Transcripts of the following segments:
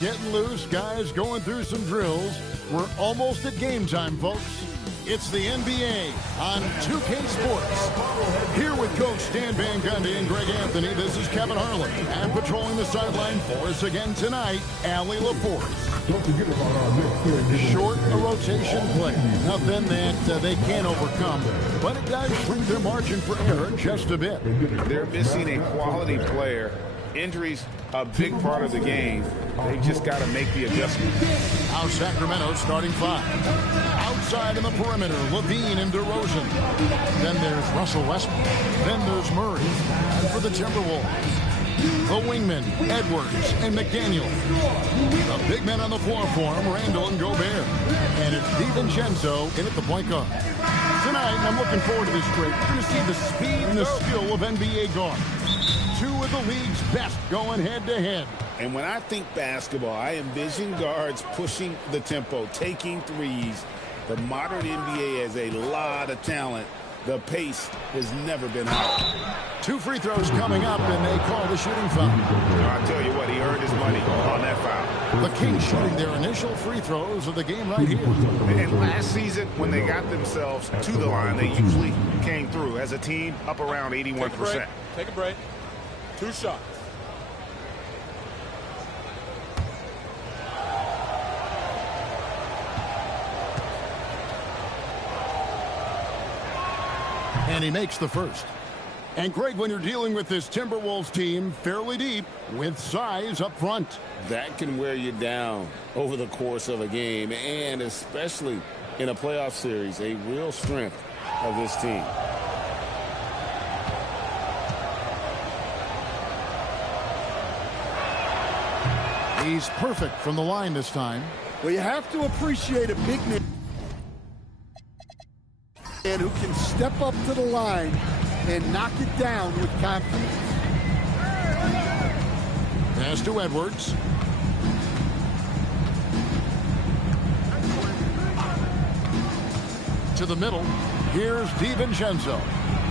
Getting loose, guys going through some drills. We're almost at game time, folks. It's the NBA on 2K Sports. Here with Coach Dan Van Gundy and Greg Anthony, this is Kevin Harlan. And patrolling the sideline for us again tonight, Allie LaForce. Don't forget about our next player. Short a rotation play. Nothing that they can't overcome. But it does shrink their margin for error just a bit. They're missing a quality player. Injuries a big part of the game. They just got to make the adjustment. Now Sacramento starting five. Outside in the perimeter, Levine and DeRozan. Then there's Russell Westbrook. Then there's Murray. And for the Timberwolves, the wingmen, Edwards and McDaniel. The big men on the floor for him, Randall and Gobert. And it's DiVincenzo in at the point guard. Tonight, I'm looking forward to this break. You're going to see the speed and the skill of NBA guards. Two of the league's best going head-to-head. And when I think basketball, I envision guards pushing the tempo, taking threes. The modern NBA has a lot of talent. The pace has never been higher. Two free throws coming up, and they call the shooting foul. I'll tell you what, he earned his money on that foul. The Kings shooting their initial free throws of the game right here. And last season, when they got themselves to the line, they usually came through as a team up around 81%. Take a break. Two shots. And he makes the first. And Greg, when you're dealing with this Timberwolves team, fairly deep, with size up front. That can wear you down over the course of a game, and especially in a playoff series, a real strength of this team. He's perfect from the line this time. Well, you have to appreciate a big man who can step up to the line and knock it down with confidence. Pass to Edwards. To the middle. Here's DiVincenzo.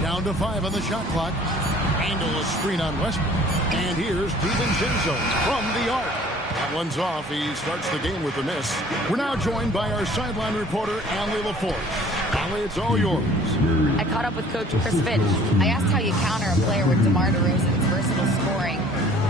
Down to 5 on the shot clock. Handle a screen on Westbrook. And here's DiVincenzo from the arc. That one's off. He starts the game with a miss. We're now joined by our sideline reporter, Allie LaForce. Allie, it's all yours. I caught up with Coach Chris Finch. I asked how you counter a player with DeMar DeRozan's versatile scoring.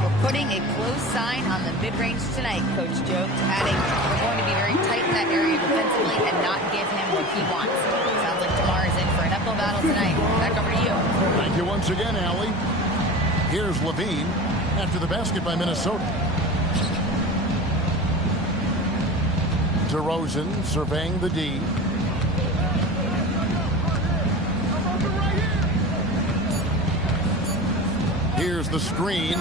We're putting a close sign on the mid-range tonight, Coach joked, adding, we're going to be very tight in that area defensively and not give him what he wants. Sounds like DeMar is in for an uphill battle tonight. Back over to you. Thank you once again, Allie. Here's Levine after the basket by Minnesota. DeRozan surveying the D. Here's the screen.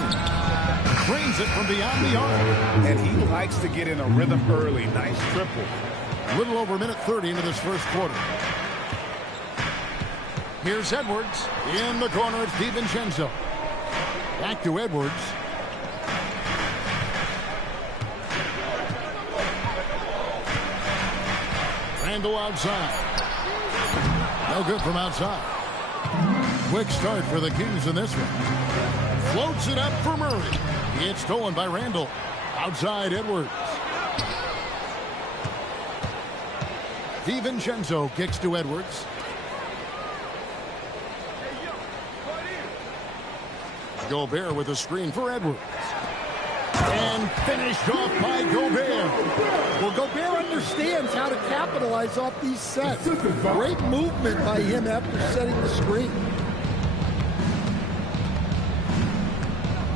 Cranes it from beyond the arc. And he likes to get in a rhythm early. Nice triple. Little over a minute 30 into this first quarter. Here's Edwards. In the corner, it's DiVincenzo. Back to Edwards. Randall outside. No good from outside. Quick start for the Kings in this one. Floats it up for Murray. It's stolen by Randall. Outside Edwards. DiVincenzo kicks to Edwards. Gobert with a screen for Edwards. And finished off by Gobert. Well, Gobert understands how to capitalize off these sets. Great movement by him after setting the screen.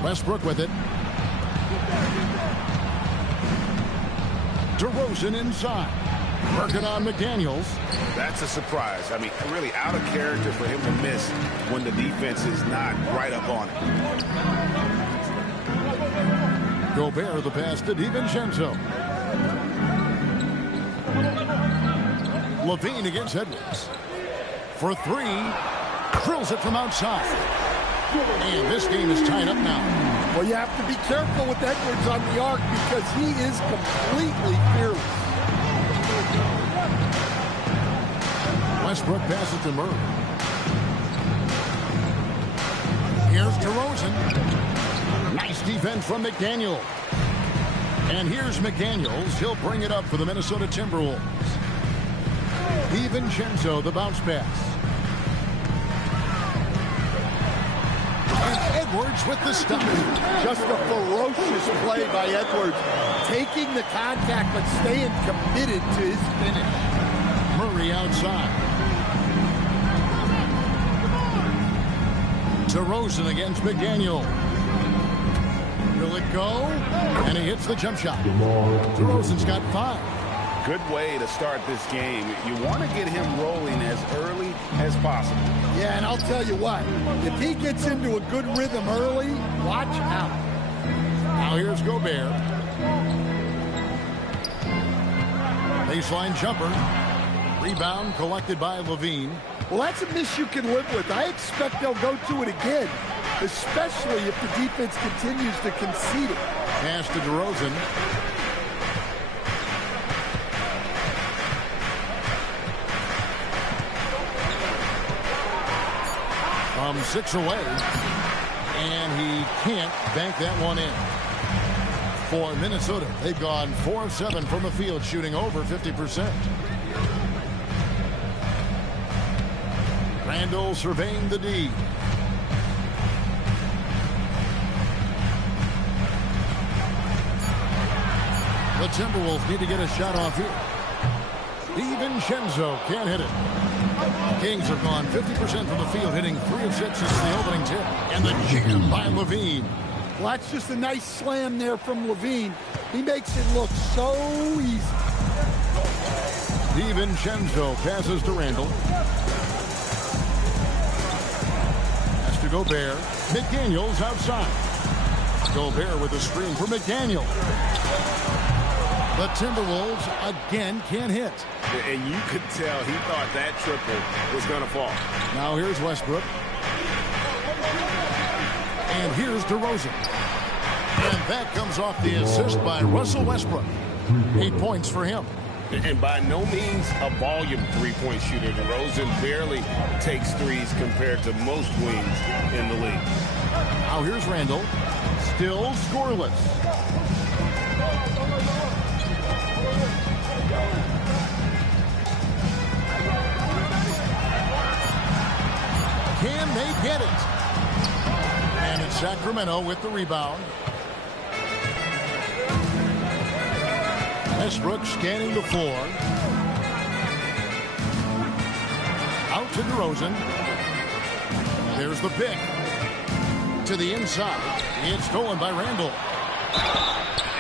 Westbrook with it. DeRozan inside. Working on McDaniels. That's a surprise. I mean, really out of character for him to miss when the defense is not right up on it. Gobert the pass to DiVincenzo. Levine against Edwards. For three. Drills it from outside. And this game is tied up now. Well, you have to be careful with Edwards on the arc because he is completely fearless. Westbrook passes to Murray. Here's DeRozan. Nice defense from McDaniel. And here's McDaniels. He'll bring it up for the Minnesota Timberwolves. DiVincenzo, the bounce pass. And Edwards with the stop. Just a ferocious play by Edwards. Taking the contact, but staying committed to his finish. Murray outside. DeRozan against McDaniel. Will it go? And he hits the jump shot. DeRozan's got 5. Good way to start this game. You want to get him rolling as early as possible. Yeah, and I'll tell you what. If he gets into a good rhythm early, watch out. Now here's Gobert. Baseline jumper. Rebound collected by Levine. Well, that's a miss you can live with. I expect they'll go to it again, especially if the defense continues to concede it. Pass to DeRozan. From 6 away. And he can't bank that one in. For Minnesota, they've gone 4 of 7 from the field, shooting over 50%. Randall surveying the D. The Timberwolves need to get a shot off here. DiVincenzo can't hit it. Kings have gone 50% from the field, hitting 3 of 6 since the opening tip. And the jam by Levine. Well, that's just a nice slam there from Levine. He makes it look so easy. DiVincenzo passes to Randall. Has to Gobert. McDaniels outside. Gobert with a screen for McDaniel. The Timberwolves again can't hit. And you could tell he thought that triple was going to fall. Now here's Westbrook. And here's DeRozan. And that comes off the assist by Russell Westbrook. 8 points for him. And by no means a volume three-point shooter. DeRozan barely takes threes compared to most wings in the league. Now here's Randall. Still scoreless. Can they get it? And it's Sacramento with the rebound. Westbrook scanning the floor. Out to DeRozan. There's the pick. To the inside. It's stolen by Randall.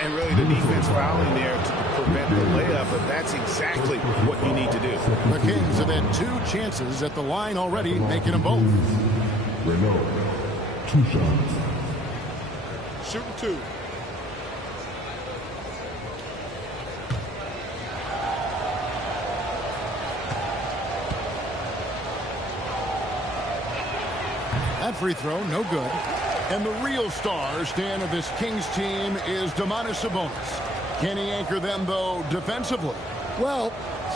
And really the defense fouling there to prevent the layup, but that's exactly what you need to do. The Kings have had 2 chances at the line already, making them both. Renault, 2 shots. Shooting 2. That free throw, no good. And the real star stand of this Kings team is Domantas Sabonis. Can he anchor them, though, defensively? Well,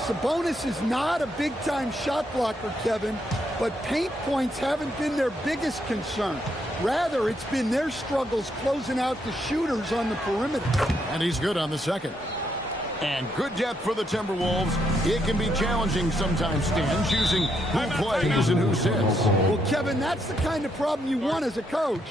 Sabonis is not a big-time shot blocker, Kevin, but paint points haven't been their biggest concern. Rather, it's been their struggles closing out the shooters on the perimeter. And he's good on the second. And good depth for the Timberwolves. It can be challenging sometimes, Stan, choosing who plays and who sits. Well, Kevin, that's the kind of problem you want as a coach.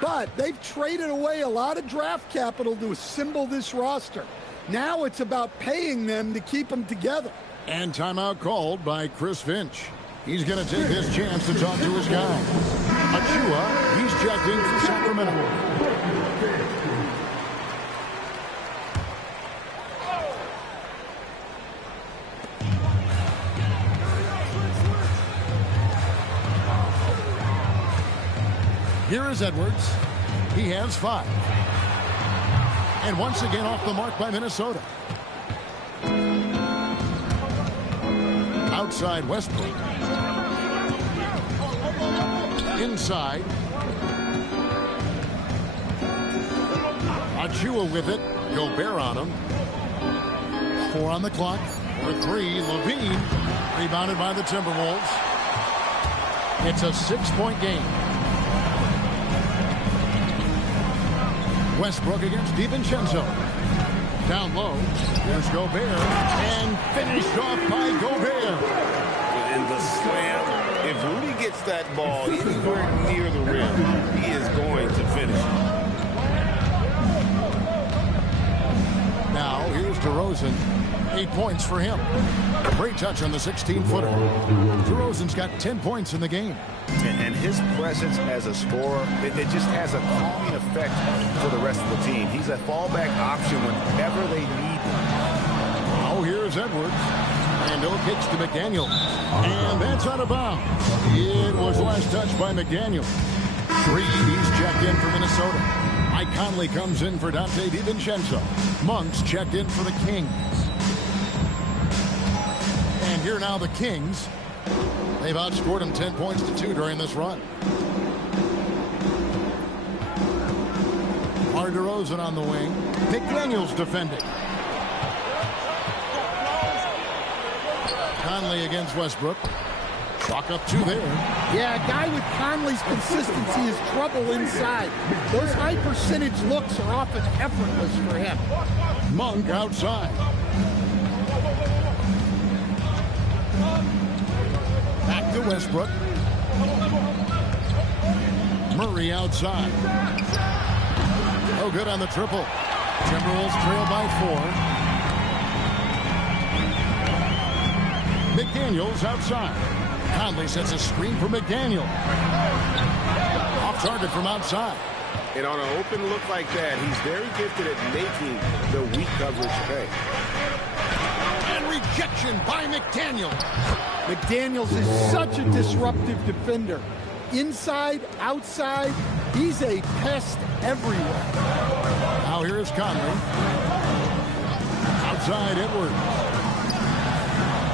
But they've traded away a lot of draft capital to assemble this roster. Now it's about paying them to keep them together. And timeout called by Chris Finch. He's going to take this chance to talk to his guy. Achua, he's checked in for Sacramento. Here is Edwards. He has 5. And once again off the mark by Minnesota. Outside Westbrook. Inside. Achua with it. Gobert on him. 4 on the clock. For 3. Levine. Rebounded by the Timberwolves. It's a 6-point game. Westbrook against DiVincenzo. Down low. Here's Gobert. And finished off by Gobert. And the slam. If Rudy gets that ball anywhere near the rim, he is going to finish it. Now, here's DeRozan. 8 points for him. Great touch on the 16-footer. DeRozan's got 10 points in the game. And his presence as a scorer, it just has a calming effect for the rest of the team. He's a fallback option whenever they need him. Oh, here's Edwards. And no kicks to McDaniel. And that's out of bounds. It was last touched by McDaniel. He's checked in for Minnesota. Mike Conley comes in for Dante DiVincenzo. Monk's checked in for the Kings. And here now the Kings. They've outscored them 10 points to 2 during this run. DeRozan on the wing. McDaniel's defending. Conley against Westbrook. Chalk up 2 there. Yeah, a guy with Conley's consistency is trouble inside. Those high percentage looks are often effortless for him. Monk outside. Back to Westbrook. Murray outside. Oh, good on the triple. Timberwolves trail by 4. McDaniel's outside. Conley sets a screen for McDaniel. Off target from outside. And on an open look like that, he's very gifted at making the weak coverage pay. And rejection by McDaniel. McDaniels is such a disruptive defender. Inside, outside, he's a pest everywhere. Now here is Conley. Outside Edwards.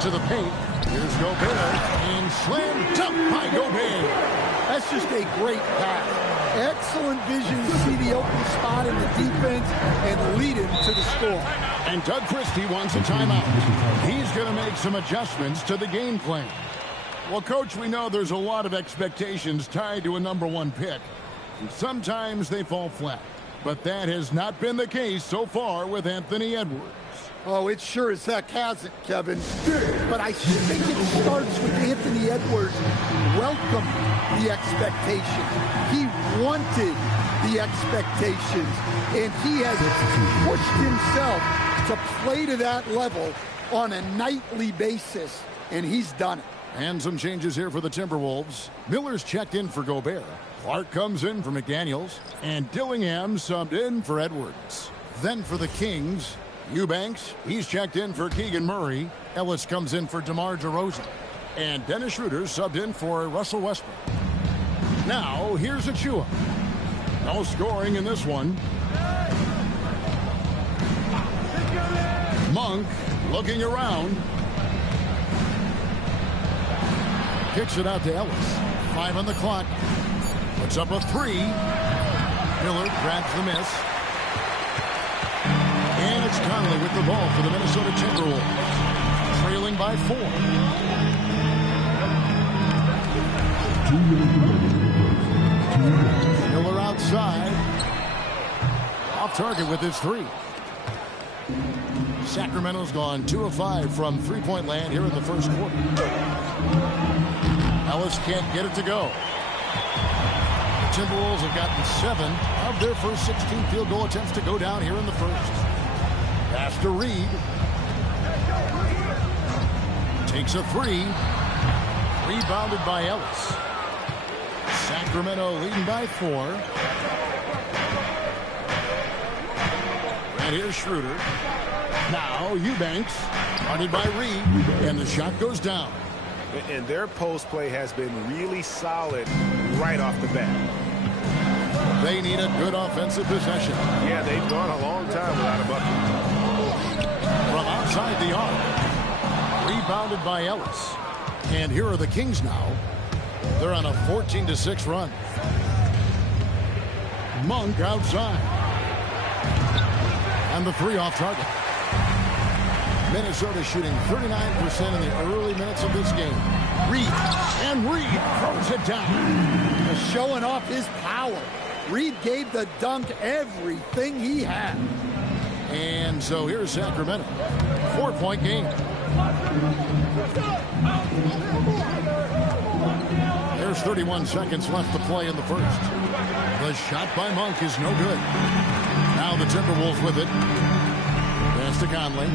To the paint. Here's Gobert. And slam dunk by Gobert. That's just a great pass. Excellent vision to see the open spot in the defense and lead him to the score. And Doug Christie wants a timeout. He's going to make some adjustments to the game plan. Well, Coach, we know there's a lot of expectations tied to a #1 pick. And sometimes they fall flat. But that has not been the case so far with Anthony Edwards. Oh, it sure as heck hasn't, Kevin. But I think it starts with Anthony Edwards welcoming the expectations. He wanted the expectations, and he has pushed himself to play to that level on a nightly basis, and he's done it. And some changes here for the Timberwolves. Miller's checked in for Gobert. Clark comes in for McDaniels, and Dillingham subbed in for Edwards. Then for the Kings, Eubanks, he's checked in for Keegan Murray. Ellis comes in for DeMar DeRozan. And Dennis Schroeder subbed in for Russell Westbrook. Now, here's Achua. No scoring in this one. Monk looking around. Kicks it out to Ellis. 5 on the clock. Puts up a 3. Miller grabs the miss. And it's Conley with the ball for the Minnesota Timberwolves. Trailing by 4. Miller outside. Off target with his 3. Sacramento's gone 2 of 5 from three-point land here in the first quarter. Ellis can't get it to go. The Timberwolves have gotten 7 of their first 16 field goal attempts to go down here in the first. Pass to Reed. Takes a 3. Rebounded by Ellis. Sacramento leading by 4. And here's Schroeder. Now Eubanks. Guarded by Reed. And the shot goes down. And their post play has been really solid right off the bat. They need a good offensive possession. Yeah, they've gone a long time without a bucket. From outside the arc. Rebounded by Ellis. And here are the Kings now. They're on a 14-6 run. Monk outside. And the 3 off target. Minnesota shooting 39% in the early minutes of this game. Reed. And Reed throws it down. Showing off his power. Reed gave the dunk everything he had. And so here's Sacramento. 4-point game. There's 31 seconds left to play in the first. The shot by Monk is no good. Now the Timberwolves with it. Pass to Conley.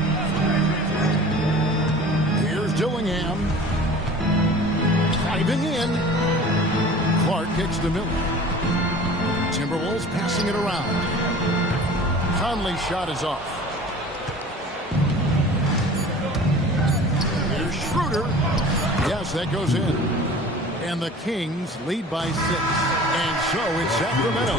Here's Dillingham. Driving in. Clark kicks to Miller. Timberwolves passing it around. Conley's shot is off. Here's Schroeder. Yes, that goes in. And the Kings lead by 6. And so it's Sacramento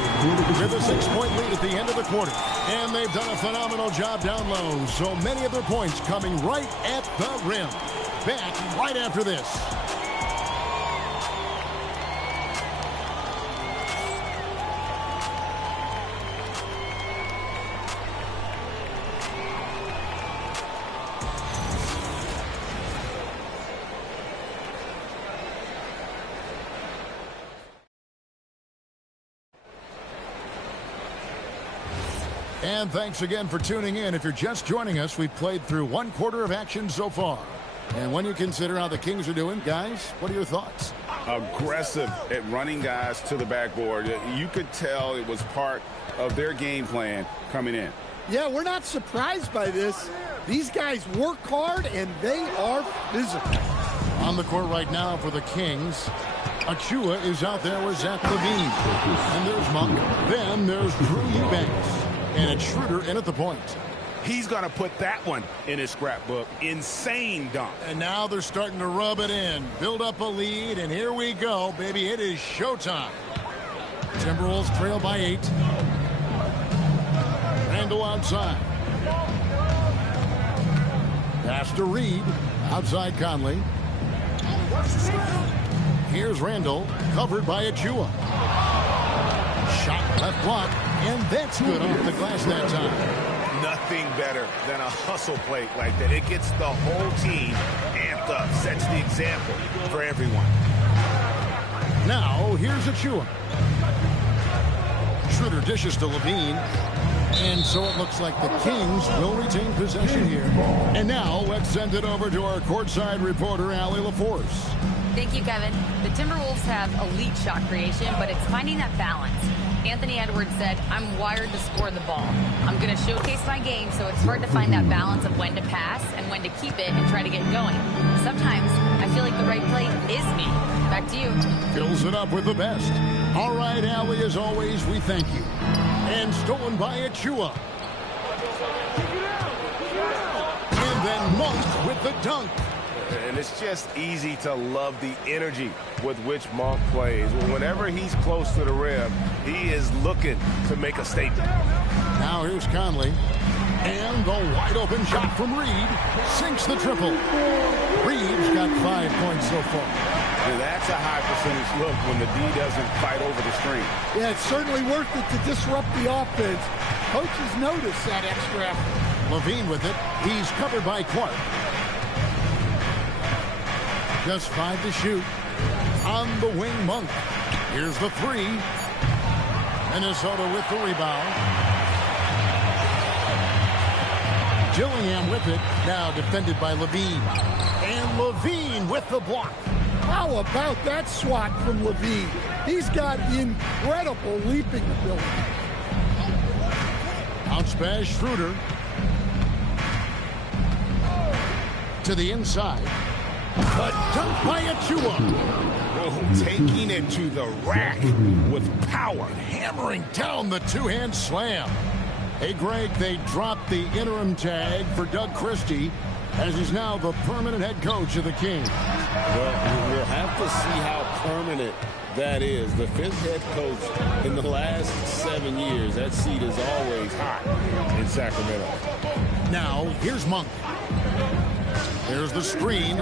with a 6-point lead at the end of the quarter. And they've done a phenomenal job down low. So many of their points coming right at the rim. Back right after this. And thanks again for tuning in. If you're just joining us, we've played through 1 quarter of action so far. And when you consider how the Kings are doing, guys, what are your thoughts? Aggressive at running guys to the backboard. You could tell it was part of their game plan coming in. Yeah, we're not surprised by this. These guys work hard, and they are physical. On the court right now for the Kings, Achua is out there with Zach LaVine. And there's Monk. Then there's Drew Eubanks. And it's Schroeder in at the point. He's going to put that one in his scrapbook. Insane dunk. And now they're starting to rub it in. Build up a lead, and here we go, baby. It is showtime. Timberwolves trail by 8. Randall outside. Pass to Reed. Outside Conley. Here's Randall. Covered by Achua. Shot left block. And that's good off the glass that time. Nothing better than a hustle play like that. It gets the whole team amped up, sets the example for everyone. Now, here's Achua. Schroeder dishes to LaVine. And so it looks like the Kings will retain possession here. And now, let's send it over to our courtside reporter, Allie LaForce. Thank you, Kevin. The Timberwolves have elite shot creation, but it's finding that balance. Anthony Edwards said, I'm wired to score the ball. I'm going to showcase my game, so it's hard to find that balance of when to pass and when to keep it and try to get going. Sometimes I feel like the right play is me. Back to you. Fills it up with the best. All right, Allie, as always, we thank you. And stolen by Achua. And then Monk with the dunk. And it's just easy to love the energy with which Monk plays. Whenever he's close to the rim, he is looking to make a statement. Now here's Conley. And the wide open shot from Reed sinks the triple. Reed's got 5 points so far. Yeah, that's a high percentage look when the D doesn't fight over the screen. Yeah, it's certainly worth it to disrupt the offense. Coaches notice that extra effort. LaVine with it. He's covered by Clark. Just 5 to shoot. On the wing, Monk. Here's the 3. Minnesota with the rebound. Dillingham with it. Now defended by LaVine. And LaVine with the block. How about that swat from LaVine? He's got incredible leaping ability. Bounce pass, Schroeder. To the inside. A dunk by Achua. Oh, taking it to the rack with power. Hammering down the two-hand slam. Hey, Greg, they dropped the interim tag for Doug Christie as he's now the permanent head coach of the Kings. Well, we'll have to see how permanent that is. The 5th head coach in the last 7 years. That seat is always hot in Sacramento. Now, here's Monk. There's the screen.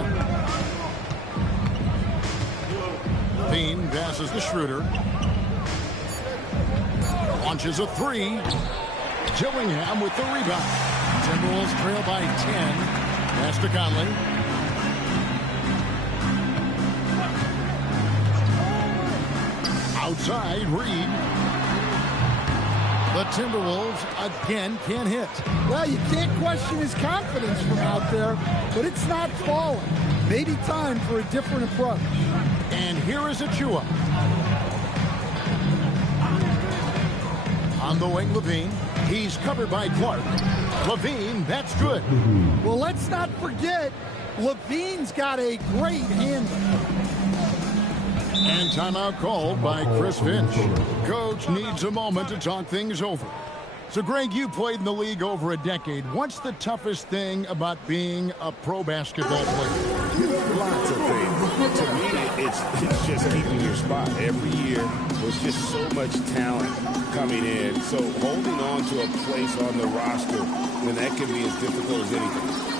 Bean passes to Schroeder. Launches a 3. Dillingham with the rebound. Timberwolves trail by 10. Pass to Conley. Outside, Reed. The Timberwolves again can't hit. Well, you can't question his confidence from out there, but it's not falling. Maybe time for a different approach. And here is Achua. On the wing, Levine. He's covered by Clark. Levine, that's good. Well, let's not forget, Levine's got a great handle. And timeout called by Chris Finch. Coach needs a moment to talk things over. So, Greg, you played in the league over a decade. What's the toughest thing about being a pro basketball player? Lots of things. To me, it's just keeping your spot. Every year, there's just so much talent coming in. So holding on to a place on the roster, then that can be as difficult as anything.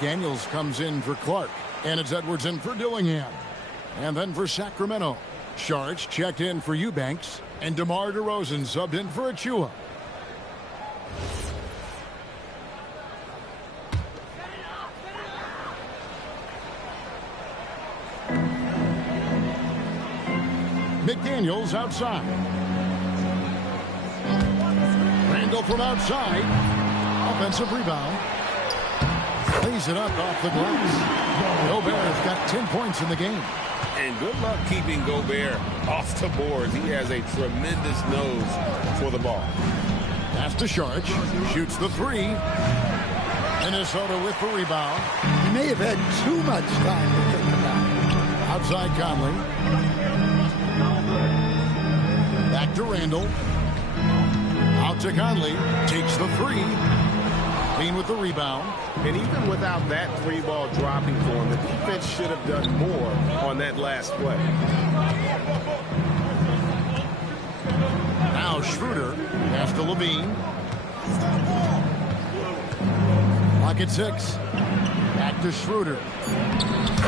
Daniels comes in for Clark, and it's Edwards in for Dillingham. And then for Sacramento, Sharch checked in for Eubanks, and DeMar DeRozan subbed in for Achua. McDaniels outside. Randall from outside. Offensive rebound. Plays it up off the glass. Gobert's got 10 points in the game. And good luck keeping Gobert off the boards. He has a tremendous nose for the ball. Pass to Sharch. Shoots the three. Minnesota with the rebound. He may have had too much time to think about it. Outside Conley. Back to Randall. Out to Conley. Takes the three. Clean with the rebound. And even without that three ball dropping for him, the defense should have done more on that last play. Now Schroeder. Pass to Levine. Clock at 6. Back to Schroeder.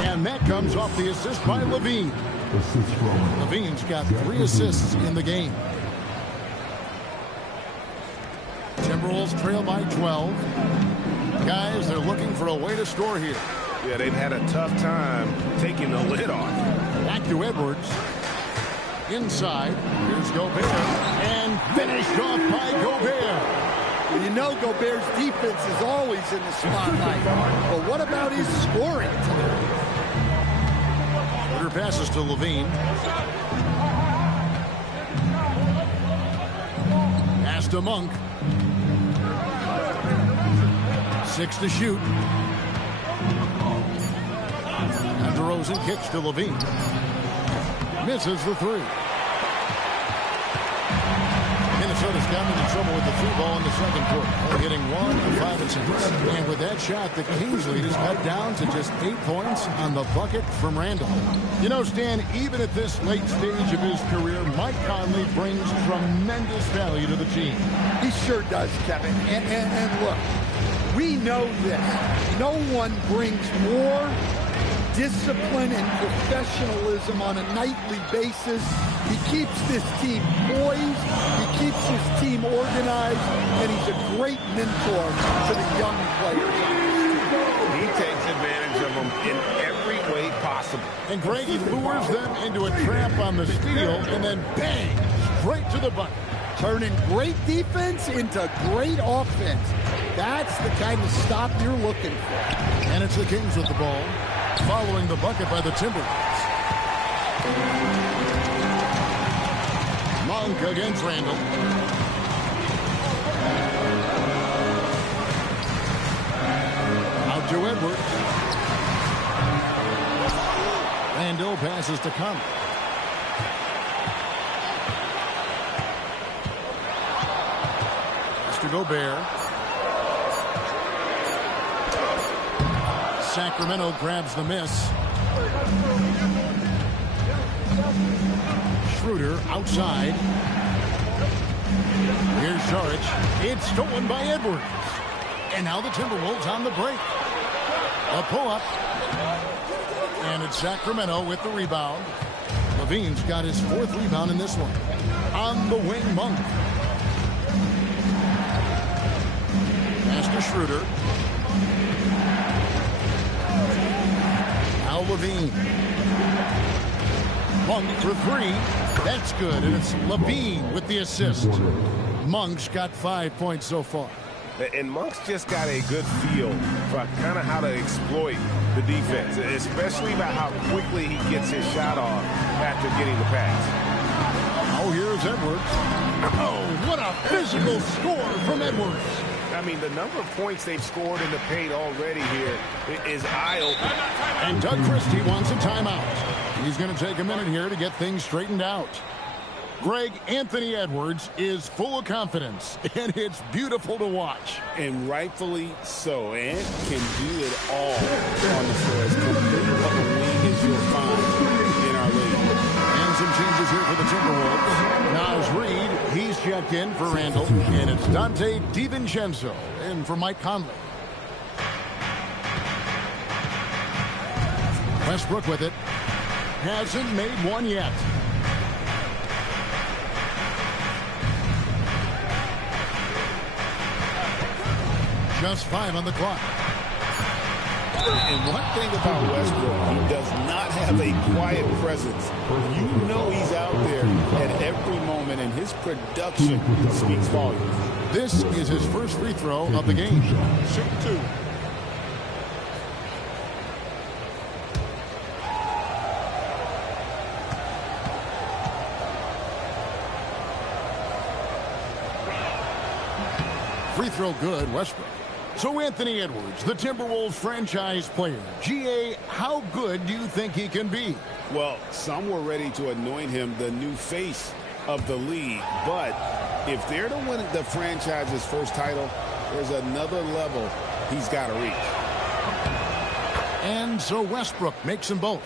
And that comes off the assist by Levine. Levine's got 3 assists in the game. Timberwolves trail by 12. Guys, they're looking for a way to score here. Yeah, they've had a tough time taking the lid off. Back to Edwards. Inside. Here's Gobert. And finished off by Gobert. Well, you know Gobert's defense is always in the spotlight. But what about his scoring today? Schroeder passes to Levine. Pass to Monk. 6 to shoot. And DeRozan kicks to Levine. Misses the three. Minnesota's gotten into trouble with the three ball in the second quarter. Only hitting 1 of 5 attempts. And with that shot, the Kings lead is cut down to just 8 points on the bucket from Randall. You know, Stan, even at this late stage of his career, Mike Conley brings tremendous value to the team. He sure does, Kevin. And look, we know this. No one brings more discipline and professionalism on a nightly basis. He keeps this team poised. He keeps his team organized. And he's a great mentor to the young players. He takes advantage of them in every way possible. And Greg, he lures them into a trap on the steal and then bang, straight to the bucket. Turning great defense into great offense. That's the kind of stop you're looking for. And it's the Kings with the ball, following the bucket by the Timberwolves. Monk against Randall. Out to Edwards. Randall passes to Conley. To Gobert. Sacramento grabs the miss. Schroeder outside. Here's Saric. It's stolen by Edwards. And now the Timberwolves on the break. A pull-up. And it's Sacramento with the rebound. Levine's got his 4th rebound in this one. On the wing, Monk. Pass to Schroeder. Now Levine. Monk for 3. That's good, and it's Levine with the assist. Monk's got 5 points so far. And Monk's just got a good feel for kind of how to exploit the defense, especially about how quickly he gets his shot off after getting the pass. Oh, here's Edwards. Oh, what a physical score from Edwards. I mean, the number of points they've scored in the paint already here is eye-opening. And Doug Christie wants a timeout. He's going to take a minute here to get things straightened out. Greg, Anthony Edwards is full of confidence, and it's beautiful to watch. And rightfully so. Ant can do it all on the floor. As complete of a wing as you'll find in our league. And some changes here for the Timberwolves. Naz Reid, he's checked in for Randall, and it's Dante DiVincenzo in for Mike Conley. Westbrook with it. Hasn't made one yet. Just 5 on the clock. And one thing about Westbrook, he does not have a quiet presence. You know he's out there at every moment, and his production speaks volumes. This is his first free throw of the game. Shoot 2. Free throw good, Westbrook. So Anthony Edwards, the Timberwolves franchise player. GA, how good do you think he can be? Well, some were ready to anoint him the new face of the league. But if they're to win the franchise's first title, there's another level he's got to reach. And so Westbrook makes them both.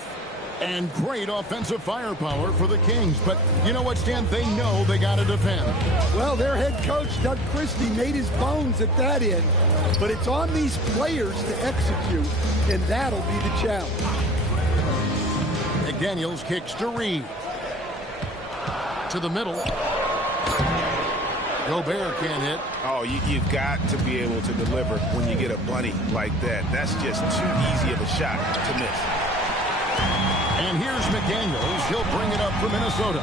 And great offensive firepower for the Kings. But you know what, Stan? They know they got to defend. Well, their head coach, Doug Christie, made his bones at that end. But it's on these players to execute, and that'll be the challenge. McDaniels kicks to Reed. To the middle. Gobert can't hit. Oh, you've got to be able to deliver when you get a bunny like that. That's just too easy of a shot to miss. And here's McDaniels. He'll bring it up for Minnesota.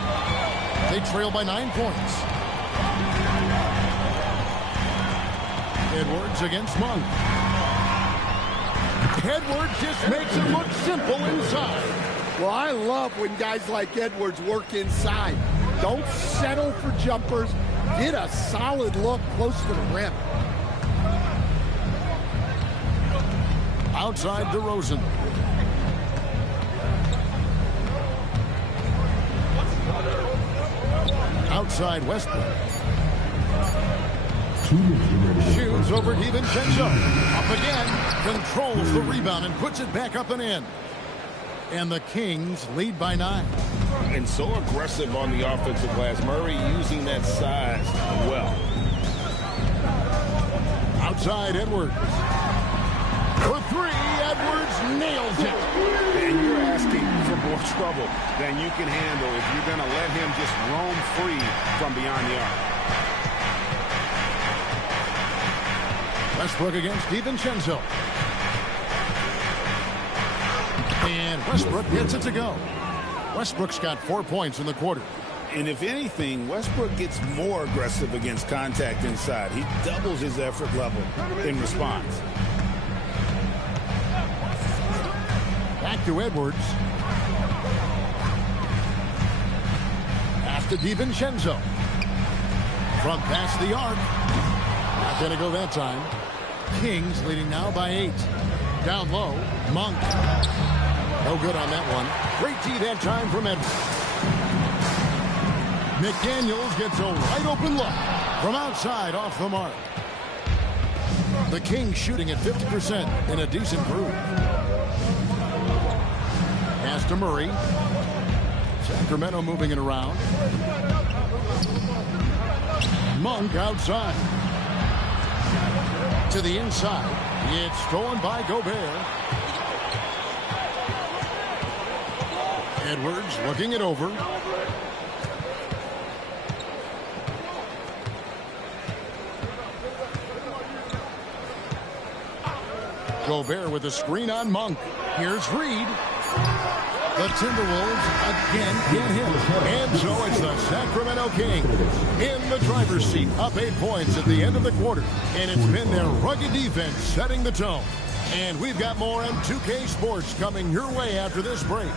They trail by 9 points. Edwards against Monk. Edwards just makes it look simple inside. Well, I love when guys like Edwards work inside. Don't settle for jumpers. Get a solid look close to the rim. Outside DeRozan. Outside Westbrook. Shoots over DiVincenzo. Up again. Controls the rebound and puts it back up and in. And the Kings lead by 9. And so aggressive on the offensive glass. Murray using that size well. Outside Edwards. For 3, Edwards nails it. And you're asking for more trouble than you can handle if you're going to let him just roam free from beyond the arc. Westbrook against DiVincenzo. And Westbrook gets it to go. Westbrook's got 4 points in the quarter. And if anything, Westbrook gets more aggressive against contact inside. He doubles his effort level in response. Back to Edwards. Pass to DiVincenzo. From past the arc. Not going to go that time. Kings leading now by 8. Down low, Monk. No good on that one. Great D that time from Edwards. McDaniels gets a wide open look from outside off the mark. The Kings shooting at 50% in a decent groove. Pass to Murray. Sacramento moving it around. Monk outside. To the inside. It's stolen by Gobert. Edwards looking it over. Gobert with a screen on Monk. Here's Reed. The Timberwolves again can't hit. And so it's the Sacramento Kings in the driver's seat, up 8 points at the end of the quarter. And it's been their rugged defense setting the tone. And we've got more M2K Sports coming your way after this break.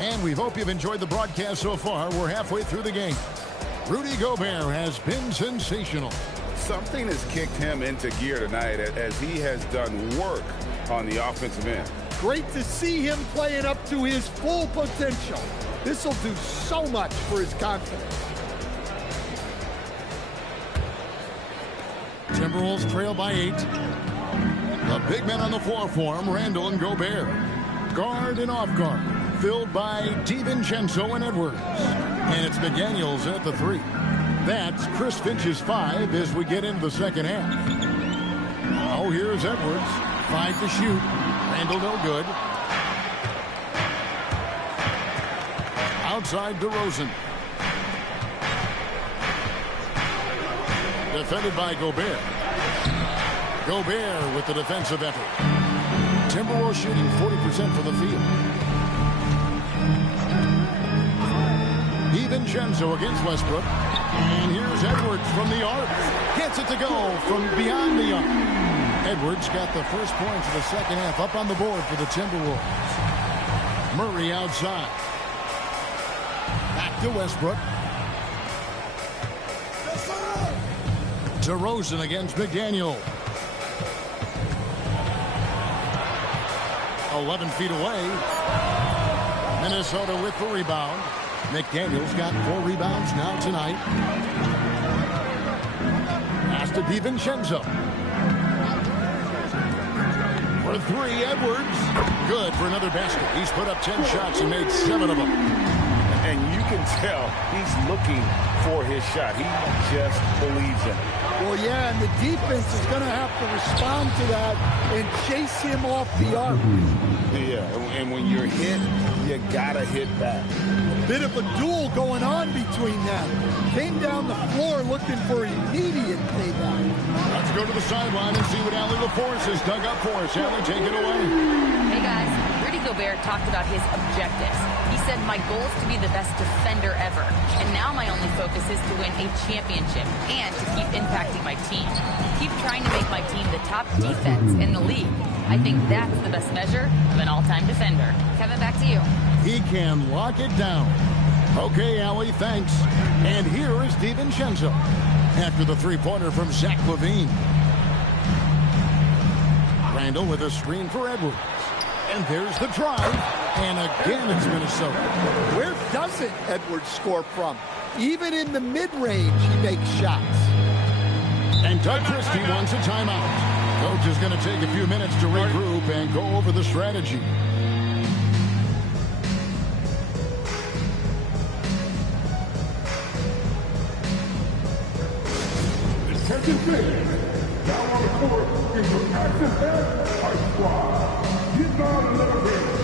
And we hope you've enjoyed the broadcast so far. We're halfway through the game. Rudy Gobert has been sensational. Something has kicked him into gear tonight as he has done work on the offensive end. Great to see him playing up to his full potential. This will do so much for his confidence. Timberwolves trail by 8. The big men on the floor for him, Randall and Gobert. Guard and off guard, filled by DiVincenzo and Edwards. And it's McDaniels at the 3. That's Chris Finch's 5 as we get into the second half. Oh, here's Edwards. 5 to shoot. Randall no good. Outside DeRozan. Defended by Gobert. Gobert with the defensive effort. Timberwolves shooting 40% from the field. DiVincenzo against Westbrook. And here's Edwards from the arc. Gets it to go from beyond the arc. Edwards got the first points of the second half up on the board for the Timberwolves. Murray outside. Back to Westbrook. DeRozan against McDaniel. 11 feet away. Minnesota with the rebound. McDaniel's got 4 rebounds now tonight. Pass to DiVincenzo. For 3, Edwards. Good for another basket. He's put up 10 shots and made 7 of them. And you can tell he's looking for his shot. He just believes in it. Well, yeah, and the defense is going to have to respond to that and chase him off the arc. Yeah, and when you're hit, you got to hit back. Bit of a duel going on between them. Came down the floor looking for immediate payback. Let's go to the sideline and see what Allie LaForce has dug up for us. Allie, take it away. Hey, guys. Rudy Gobert talked about his objectives. He said, my goal is to be the best defender ever. And now my only focus is to win a championship and to keep impacting my team. Keep trying to make my team the top defense in the league. I think that's the best measure of an all-time defender. Kevin, back to you. He can lock it down. Okay, Allie, thanks. And here is DiVincenzo after the three-pointer from Zach LaVine. Randall with a screen for Edwards. And there's the drive. And again, it's Minnesota. Where doesn't Edwards score from? Even in the mid-range, he makes shots. And Doug Christie wants a timeout. Coach is going to take a few minutes to regroup and go over the strategy. Attention fans, now on the court is the PS5 squad. Get down and let them in.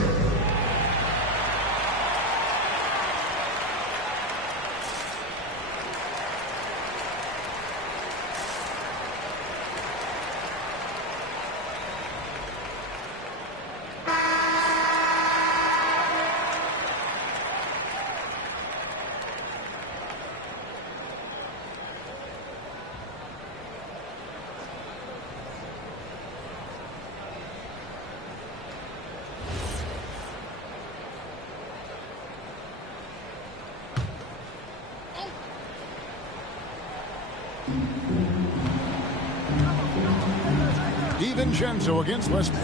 DiVincenzo against Westbrook.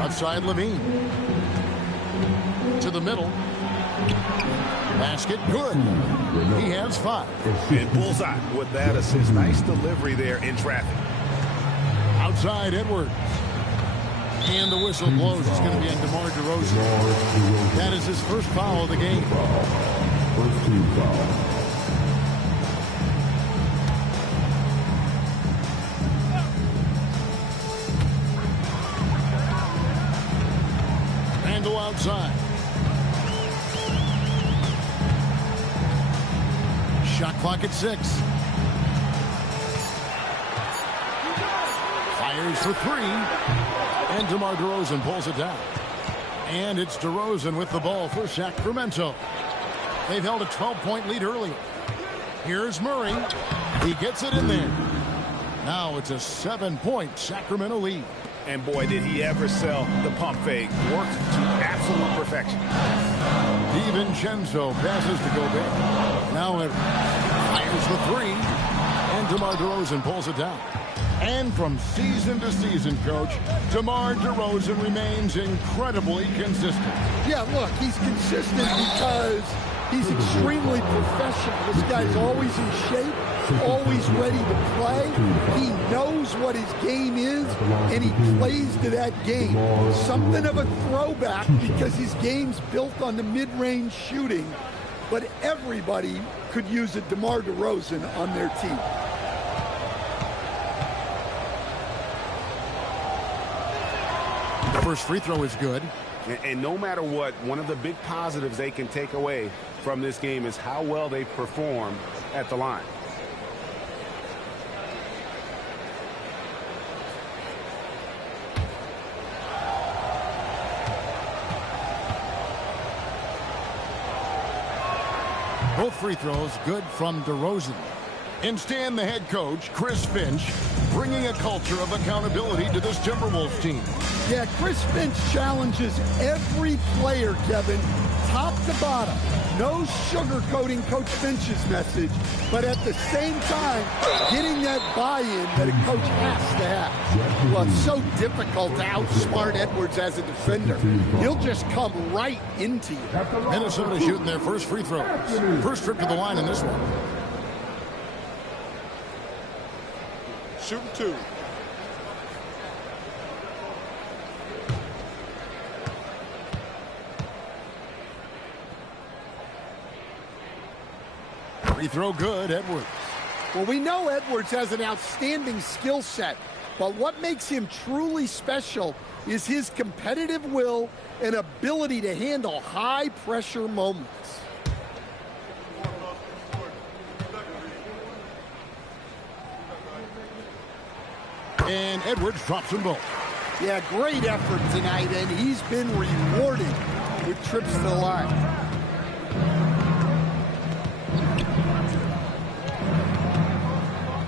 Outside Levine. To the middle. Basket good. He has 5. And bullseye with that assist. Nice delivery there in traffic. Outside Edwards. And the whistle blows. It's going to be on DeMar DeRozan. That is his first foul of the game. First team foul. Outside. Shot clock at 6. Fires for 3. And DeMar DeRozan pulls it down. And it's DeRozan with the ball for Sacramento. They've held a 12-point lead earlier. Here's Murray. He gets it in there. Now it's a 7-point Sacramento lead. And boy, did he ever sell the pump fake. Worked to absolute perfection. DiVincenzo passes to Gobert. Now it fires the 3. And DeMar DeRozan pulls it down. And from season to season, Coach, DeMar DeRozan remains incredibly consistent. Yeah, look, he's consistent because he's extremely professional. This guy's always in shape, always ready to play. He knows what his game is, and he plays to that game. Something of a throwback because his game's built on the mid-range shooting, but everybody could use a DeMar DeRozan on their team. The first free throw is good. And no matter what, one of the big positives they can take away from this game is how well they perform at the line. Both free throws good from DeRozan. In stand the head coach, Chris Finch, bringing a culture of accountability to this Timberwolves team. Yeah, Chris Finch challenges every player, Kevin, top to bottom. No sugarcoating Coach Finch's message, but at the same time, getting that buy-in that a coach has to have. Well, it's so difficult to outsmart Edwards as a defender. He'll just come right into you. Minnesota shooting their first free throws. First trip to the line in this one. Shooting 2. Free throw good, Edwards. Well, we know Edwards has an outstanding skill set, but what makes him truly special is his competitive will and ability to handle high-pressure moments. And Edwards drops them both. Yeah, great effort tonight, and he's been rewarded with trips to the line.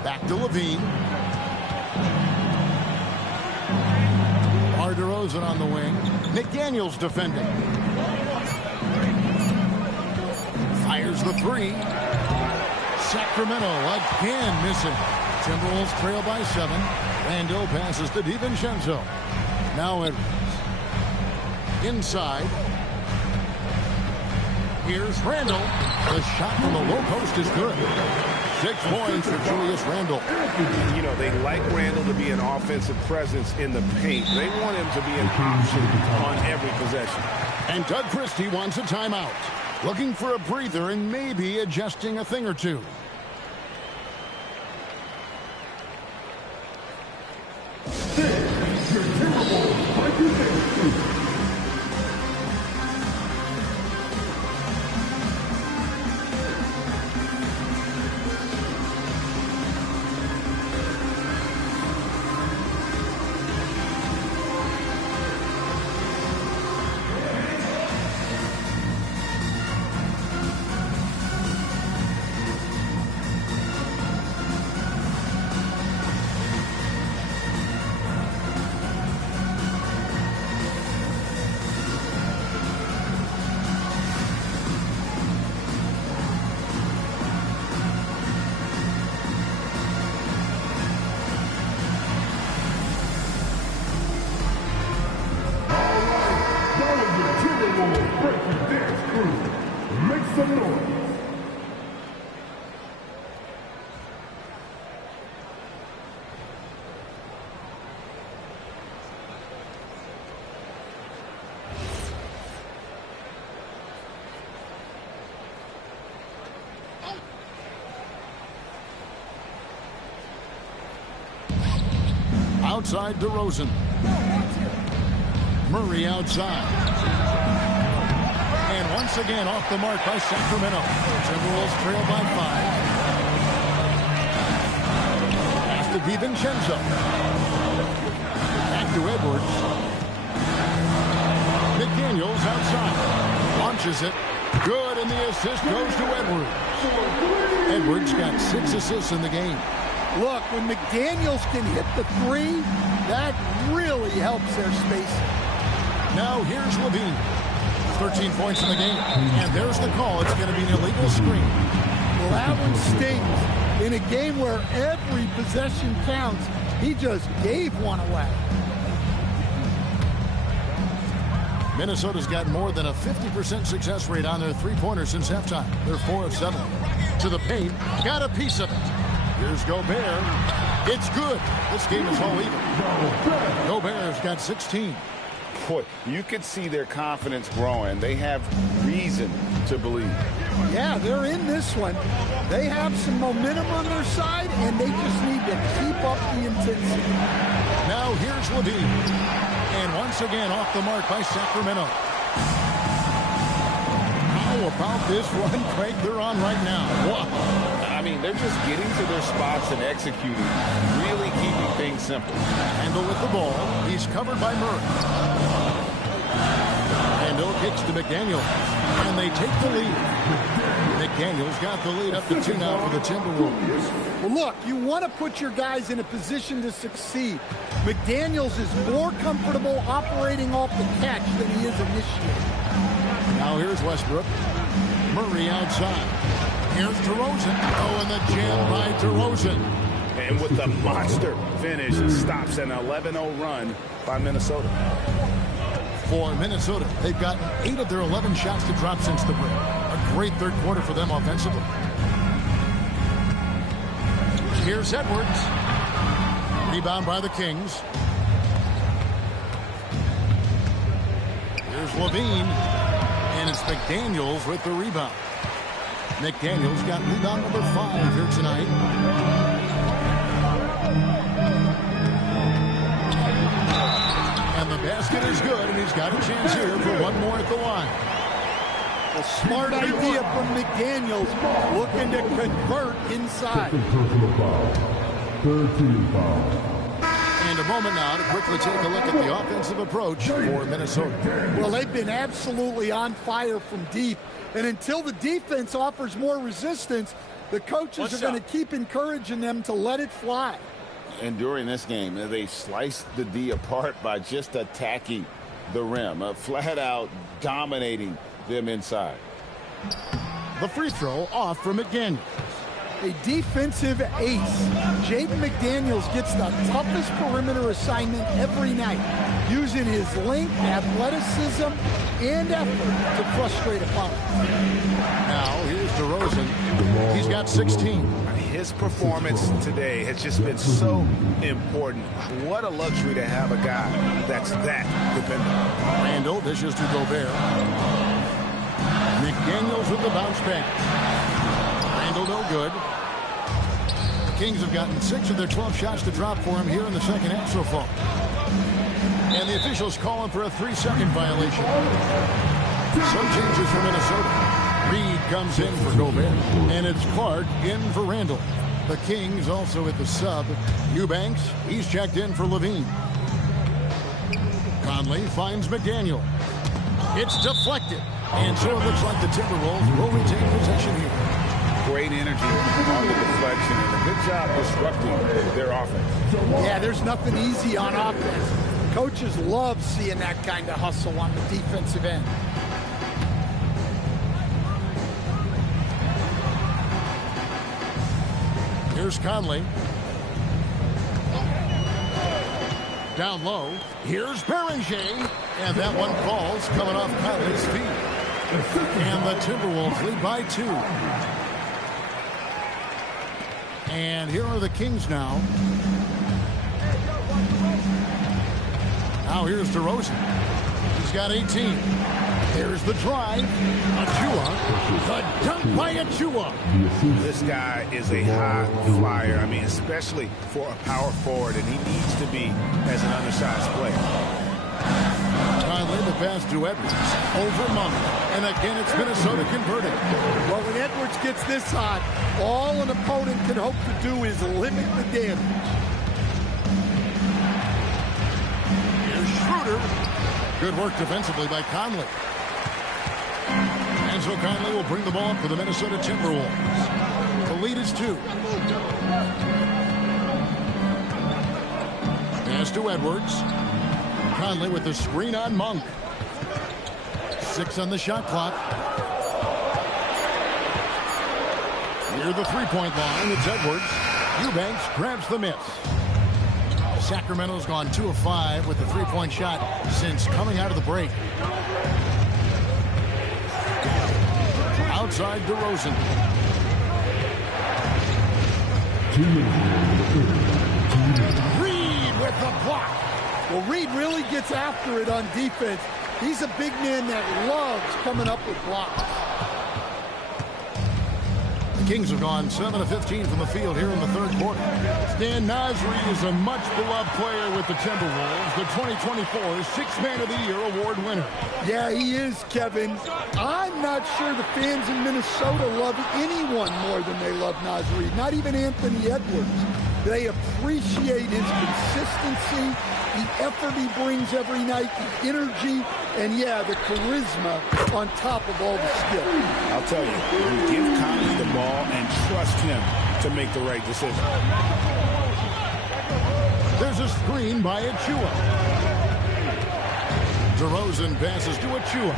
Back to Levine. DeRozan on the wing. McDaniels defending. Fires the 3. Sacramento again missing. Timberwolves trail by 7. Randall passes to DiVincenzo. Now Edwards. Inside. Here's Randall. The shot from the low post is good. 6 points for Julius Randle. You know, they like Randle to be an offensive presence in the paint. They want him to be an option on every possession. And Doug Christie wants a timeout. Looking for a breather and maybe adjusting a thing or two. Your Timberwolves break your neck. Outside DeRozan. Murray outside. And once again off the mark by Sacramento. Timberwolves trail by 5. Pass to DiVincenzo. Back to Edwards. McDaniels outside. Launches it. Good, and the assist goes to Edwards. Edwards got 6 assists in the game. Look, when McDaniels can hit the 3, that really helps their spacing. Now here's Levine. 13 points in the game. And there's the call. It's going to be an illegal screen. Well, that one stings. In a game where every possession counts, he just gave one away. Minnesota's got more than a 50% success rate on their three-pointers since halftime. They're 4 of 7. To the paint. Got a piece of it. Here's Gobert. It's good. This game is all even. Gobert's got 16. Boy, you could see their confidence growing. They have reason to believe. Yeah, they're in this one. They have some momentum on their side, and they just need to keep up the intensity. Now here's Levine. And once again off the mark by Sacramento. How about this run, Craig, they're on right now? Wow. I mean, they're just getting to their spots and executing, really keeping things simple. Handle with the ball. He's covered by Murray. Handle kicks to McDaniels. And they take the lead. McDaniels got the lead up to 2 now for the Timberwolves. Well, look, you want to put your guys in a position to succeed. McDaniels is more comfortable operating off the catch than he is initiating. Now here's Westbrook. Murray outside. Here's DeRozan. Oh, and the jam by DeRozan. And with the monster finish, stops an 11-0 run by Minnesota. For Minnesota, they've gotten 8 of their 11 shots to drop since the break. A great third quarter for them offensively. Here's Edwards. Rebound by the Kings. Here's Levine. And it's McDaniels with the rebound. McDaniels got rebound number 5 here tonight. And the basket is good, and he's got a chance here for one more at the line. A smart idea from McDaniels, looking to convert inside. And a moment now to quickly take a look at the offensive approach for Minnesota. Well, they've been absolutely on fire from deep. And until the defense offers more resistance, the coaches are going to keep encouraging them to let it fly. And during this game, they sliced the D apart by just attacking the rim, flat out dominating them inside. The free throw off for McDaniels. A defensive ace. Jaden McDaniels gets the toughest perimeter assignment every night, using his length, athleticism, and effort to frustrate opponents. Now here's DeRozan. He's got 16. his performance today has just been so important. What a luxury to have a guy that's that dependable. Randall dishes to Gobert. McDaniels with the bounce pass. Randall no good. The Kings have gotten 6 of their 12 shots to drop for him here in the second half so far. And the officials calling for a 3-second violation. Some changes for Minnesota. Reed comes in for Gobert. And it's Clark in for Randall. The Kings also at the sub. Eubanks, he's checked in for Levine. Conley finds McDaniel. It's deflected. And so it looks like the Timberwolves will retain possession here. Great energy on the deflection and a good job disrupting their offense. Yeah, there's nothing easy on offense. Coaches love seeing that kind of hustle on the defensive end. Here's Conley. Down low. Here's Beringer. And that one falls coming off Conley's feet. And the Timberwolves lead by 2. And here are the Kings now. Now here's DeRozan. He's got 18. Here's the drive. Achua. The dunk by Achua. This guy is a high flyer. I mean, especially for a power forward, and he needs to be as an undersized player. Conley the pass to Edwards. Over Monk. And again, it's Minnesota converting. Well, when Edwards gets this hot, all an opponent can hope to do is limit the damage. Here's Schroeder. Good work defensively by Conley. And so Conley will bring the ball up for the Minnesota Timberwolves. The lead is 2. Pass to Edwards. Conley with the screen on Monk. 6 on the shot clock. Near the three-point line, it's Edwards. Eubanks grabs the miss. Sacramento's gone 2 of 5 with the three-point shot since coming out of the break. Outside DeRozan. Reed with the block. Well, Reed really gets after it on defense. He's a big man that loves coming up with blocks. The Kings have gone 7 of 15 from the field here in the third quarter. Stan Nasri is a much-beloved player with the Timberwolves, the 2024 Sixth Man of the Year award winner. Yeah, he is, Kevin. I'm not sure the fans in Minnesota love anyone more than they love Nasri, not even Anthony Edwards. They appreciate his consistency, the effort he brings every night, the energy, and yeah, the charisma on top of all the skill. I'll tell you, you give Conley the ball and trust him to make the right decision. There's a screen by Achua. DeRozan passes to Achua.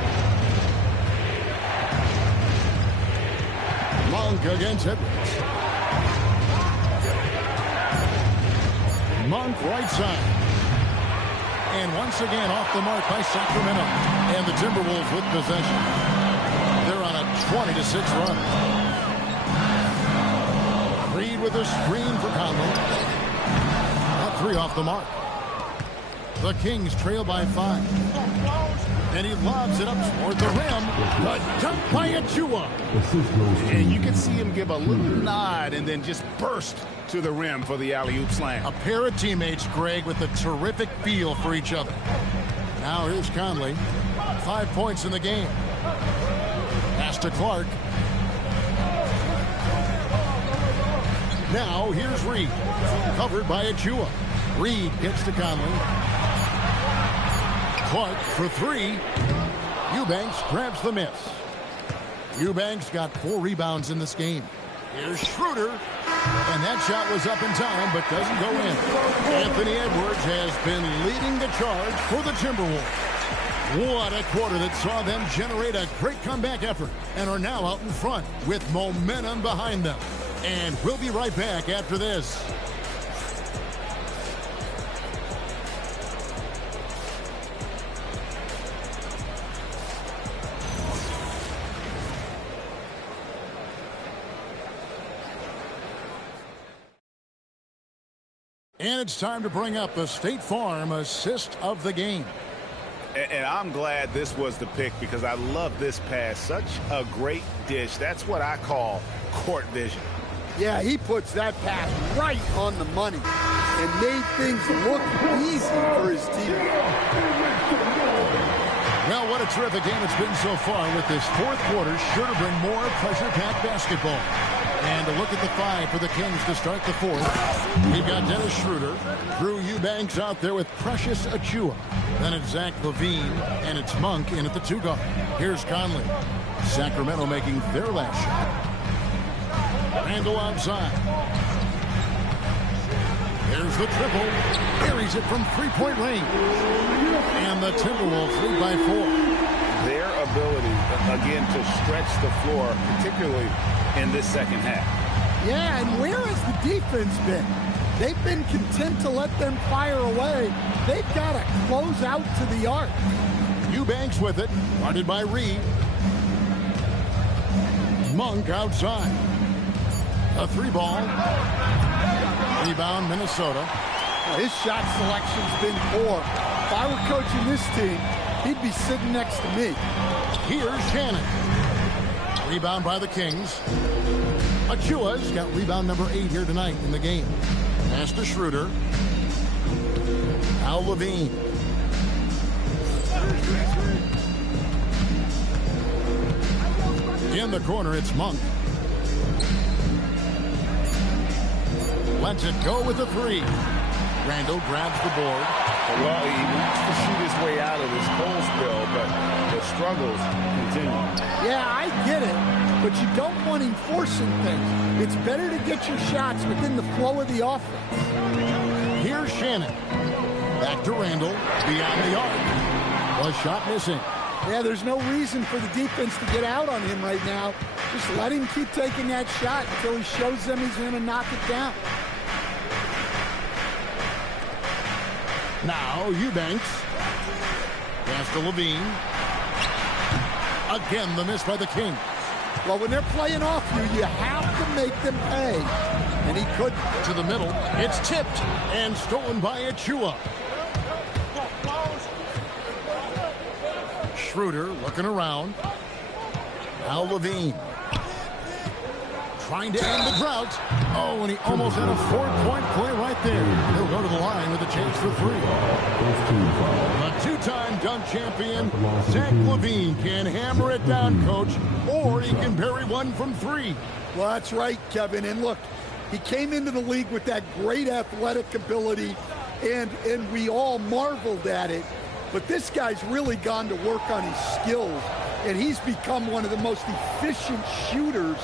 Monk against Edwards. Monk right side. And once again off the mark by Sacramento. And the Timberwolves with possession. They're on a 20-6 run. Reed with a screen for Conley. That 3 off the mark. The Kings trail by 5. And he lobs it up toward the rim. The dunk by Achua. And you can see him give a little nod and then just burst to the rim for the alley-oop slam. A pair of teammates, Greg, with a terrific feel for each other. Now here's Conley. 5 points in the game. Pass to Clark. Now here's Reed. Covered by Achua. Reed gets to Conley. Clark for 3. Eubanks grabs the miss. Eubanks got 4 rebounds in this game. Here's Schroeder. And that shot was up in time, but doesn't go in. Anthony Edwards has been leading the charge for the Timberwolves. What a quarter that saw them generate a great comeback effort and are now out in front with momentum behind them. And we'll be right back after this. And it's time to bring up the State Farm assist of the game. And I'm glad this was the pick because I love this pass. Such a great dish. That's what I call court vision. Yeah, he puts that pass right on the money and made things look easy for his team. Well, what a terrific game it's been so far with this fourth quarter. Sure to bring more pressure-packed basketball. And a look at the five for the Kings to start the fourth. We've got Dennis Schroeder, Drew Eubanks out there with Precious Achiuwa. Then it's Zach LaVine, and it's Monk in at the 2 guard. Here's Conley. Sacramento making their last shot. Randall outside. There's the triple. Carries it from three-point range. And the Timberwolves lead by 4. Their ability, again, to stretch the floor, particularly in this second half. Yeah, and where has the defense been? They've been content to let them fire away. They've got to close out to the arc. Eubanks with it, guarded by Reed. Monk outside. A 3-ball. Rebound, Minnesota. His shot selection's been poor. If I were coaching this team, he'd be sitting next to me. Here's Shannon. Rebound by the Kings. Achiuwa's got rebound number 8 here tonight in the game. Pass to Schroeder. Al Levine. In the corner, it's Monk. Lets it go with the 3. Randall grabs the board. Well, he wants to shoot his way out of this cold spell, but the struggles continue. Yeah, I get it, but you don't want him forcing things. It's better to get your shots within the flow of the offense. Here's Shannon. Back to Randall. Beyond the arc. Was shot missing. Yeah, there's no reason for the defense to get out on him right now. Just let him keep taking that shot until he shows them he's going to knock it down. Now Eubanks. Pass to Levine. Again, the miss by the Kings. Well, when they're playing off you have to make them pay. And he could. To the middle. It's tipped and stolen by Achiuwa. Schroeder looking around. Now Levine. Trying to end the drought. Oh, and he almost had a 4-point play right there. He'll go to the line with a chance for 3. A 2-time dunk champion, Zach LaVine, can hammer it down, Coach, or he can bury one from 3. Well, that's right, Kevin. And look, he came into the league with that great athletic ability, and we all marveled at it. But this guy's really gone to work on his skills, and he's become one of the most efficient shooters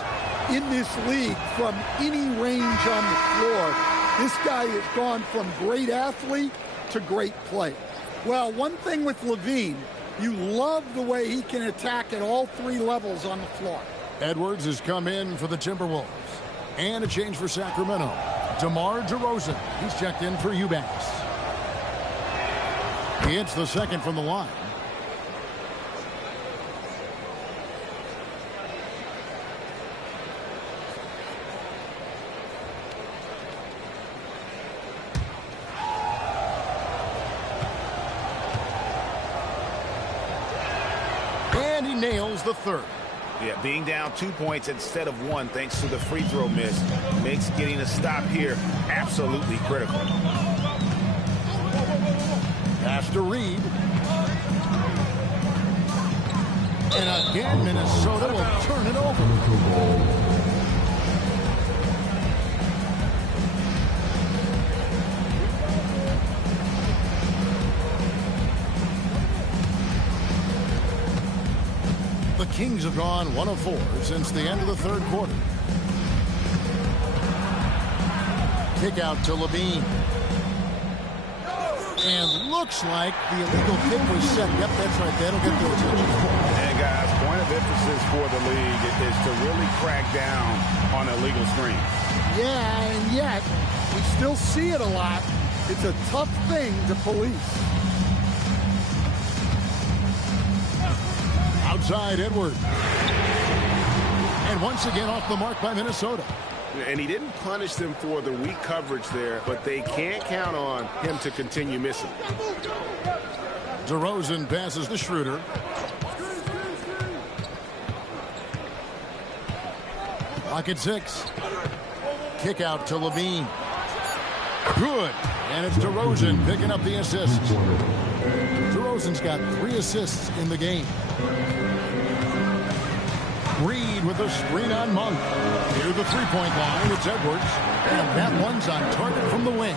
in this league from any range on the floor. This guy has gone from great athlete to great player. Well, one thing with LaVine, you love the way he can attack at all 3 levels on the floor. Edwards has come in for the Timberwolves. And a change for Sacramento. DeMar DeRozan. He's checked in for Eubanks. He hits the second from the line. And he nails the 3rd. Yeah, being down 2 points instead of 1 thanks to the free throw miss makes getting a stop here absolutely critical. Pass to Reed. And again, Minnesota will turn it over. The Kings have gone 1 of 4 since the end of the 3rd quarter. Kick out to Levine. And looks like the illegal kick was set. Yep, that's right. That'll get the attention. And guys, point of emphasis for the league is to really crack down on illegal screens. Yeah, and yet we still see it a lot. It's a tough thing to police. Outside Edwards. And once again off the mark by Minnesota. And he didn't punish them for the weak coverage there, but they can't count on him to continue missing. DeRozan passes to Schroeder. Lock at 6. Kick out to Levine. Good. And it's DeRozan picking up the assist. DeRozan's got 3 assists in the game. Reed with a screen on Monk. Near the three-point line, it's Edwards. And that one's on target from the wing.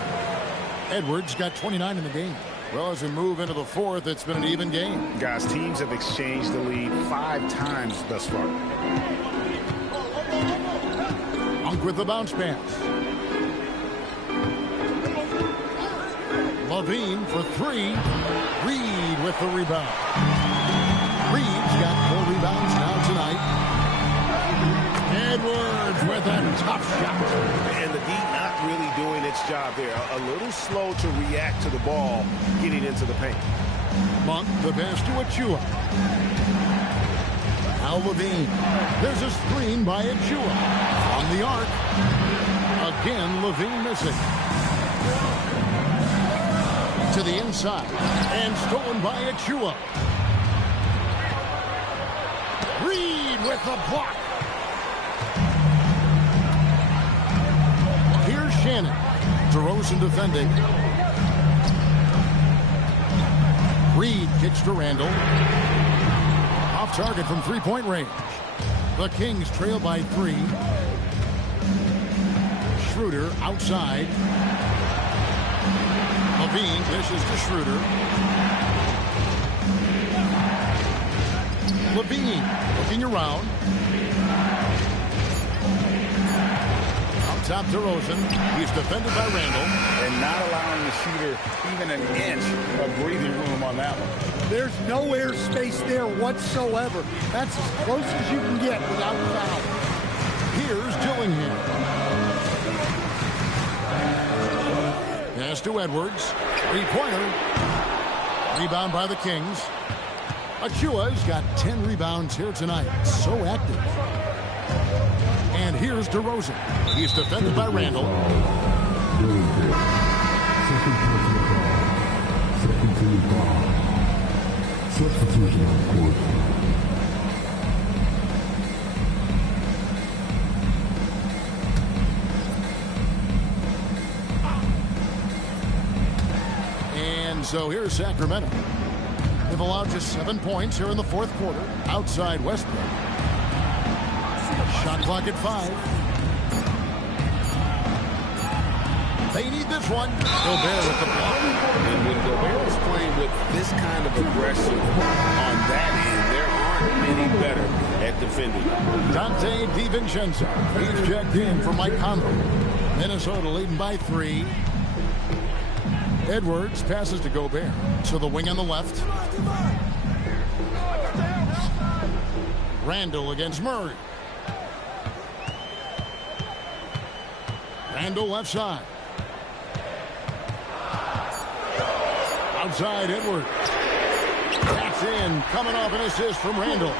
Edwards got 29 in the game. Well, as we move into the fourth, it's been an even game. Guys, teams have exchanged the lead 5 times thus far. Monk with the bounce pass. Levine for 3. Reed with the rebound. Reed's got 4 rebounds now tonight. Edwards with a tough shot. And the D not really doing its job there. A little slow to react to the ball getting into the paint. Monk, the pass to Achua. Now Levine. There's a screen by Achua. On the arc. Again, Levine missing. To the inside. And stolen by Achua. Reed with the block. Here's Shannon. DeRozan defending. Reed kicks to Randall. Off target from three-point range. The Kings trail by 3. Schroeder outside. Levine dishes to Schroeder. Levine looking around. Up top DeRozan. He's defended by Randall. And not allowing the shooter even an inch of breathing room on that one. There's no airspace there whatsoever. That's as close as you can get without foul. Here's Dillingham. Pass to Edwards. 3-pointer. Rebound by the Kings. Achua's got 10 rebounds here tonight. So active. And here's DeRozan. He's defended by Randall. Substitution on court. And so here's Sacramento. They've allowed just 7 points here in the fourth quarter outside Westbrook. Shot clock at 5. They need this one. Gobert with the block. And when Gobert is playing with this kind of aggression on that end, there aren't many better at defending. Dante DiVincenzo. He's checked in for Mike Conley. Minnesota leading by 3. Edwards passes to Gobert. To the wing on the left. Randall against Murray. Randall left side. Outside Edwards. That's in. Coming off an assist from Randall.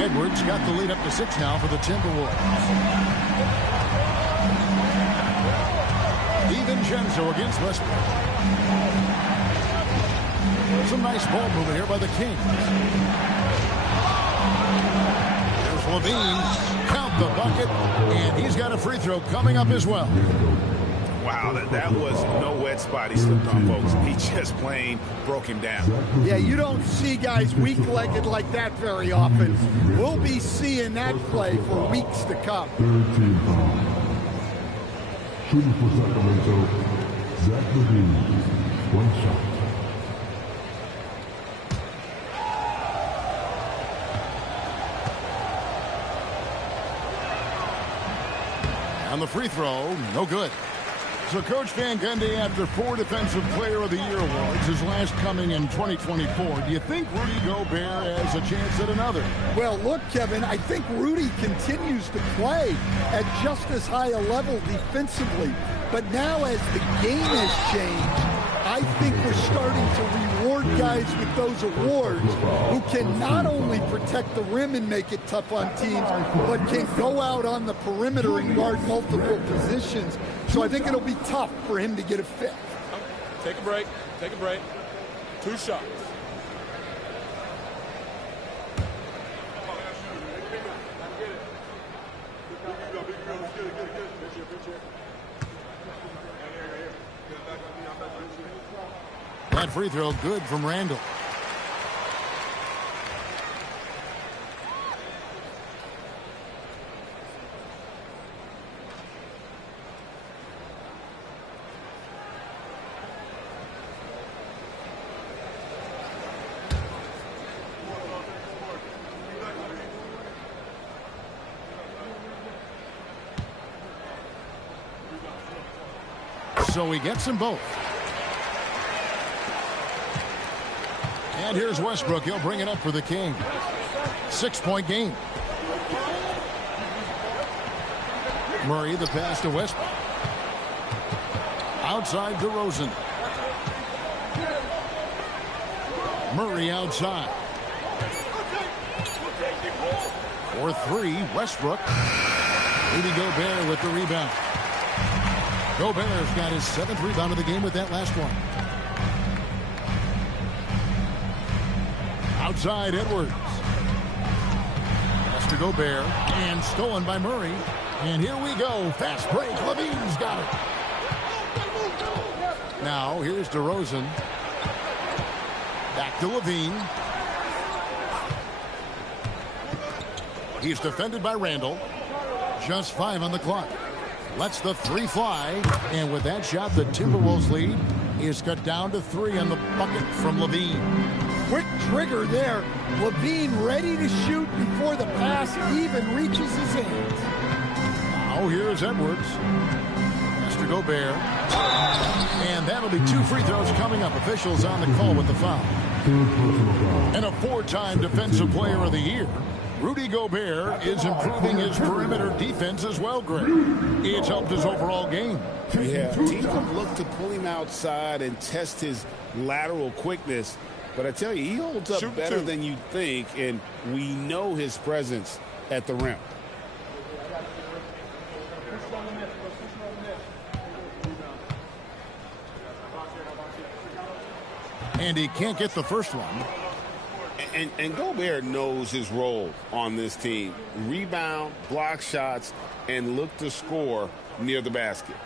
Edwards got the lead up to 6 now for the Timberwolves. DiVincenzo against Westbrook. Some nice ball movement here by the Kings. There's Levine. Count the bucket. And he's got a free throw coming up as well. Wow, that was no wet spot he slipped on, folks. He just plain broke him down. Yeah, you don't see guys weak-legged like that very often. We'll be seeing that play for weeks to come. Third team foul. Shooting for Sacramento, Zach Levine. 1 shot. On the free throw, no good. So Coach Van Gundy, after 4 Defensive Player of the Year awards, his last coming in 2024, do you think Rudy Gobert has a chance at another? Well, look, Kevin, I think Rudy continues to play at just as high a level defensively. But now as the game has changed, I think we're starting to reward guys with those awards who can not only protect the rim and make it tough on teams, but can go out on the perimeter and guard multiple positions. So I think it'll be tough for him to get a fifth. Take a break. Take a break. 2 shots. That free throw good from Randall. So he gets them both. And here's Westbrook. He'll bring it up for the Kings. 6-point game. Murray, the pass to Westbrook. Outside DeRozan. Murray outside. For 3, Westbrook. Rudy Gobert with the rebound. Gobert's got his 7th rebound of the game with that last one. Outside Edwards. Pass to Gobert. And stolen by Murray. And here we go. Fast break. Levine's got it. Now here's DeRozan. Back to Levine. He's defended by Randall. Just 5 on the clock. Lets the 3 fly. And with that shot, the Timberwolves lead is cut down to 3 on the bucket from Levine. Quick trigger there. Levine ready to shoot before the pass even reaches his hands. Now here's Edwards. Mr. Gobert. And that'll be 2 free throws coming up. Officials on the call with the foul. And a 4-time Defensive Player of the Year. Rudy Gobert is improving his perimeter defense as well, Greg. It's helped his overall game. Yeah, teams have looked to pull him outside and test his lateral quickness. But I tell you, he holds up better than you think, and we know his presence at the rim. And he can't get the first one. And Gobert knows his role on this team. Rebound, block shots, and look to score near the basket.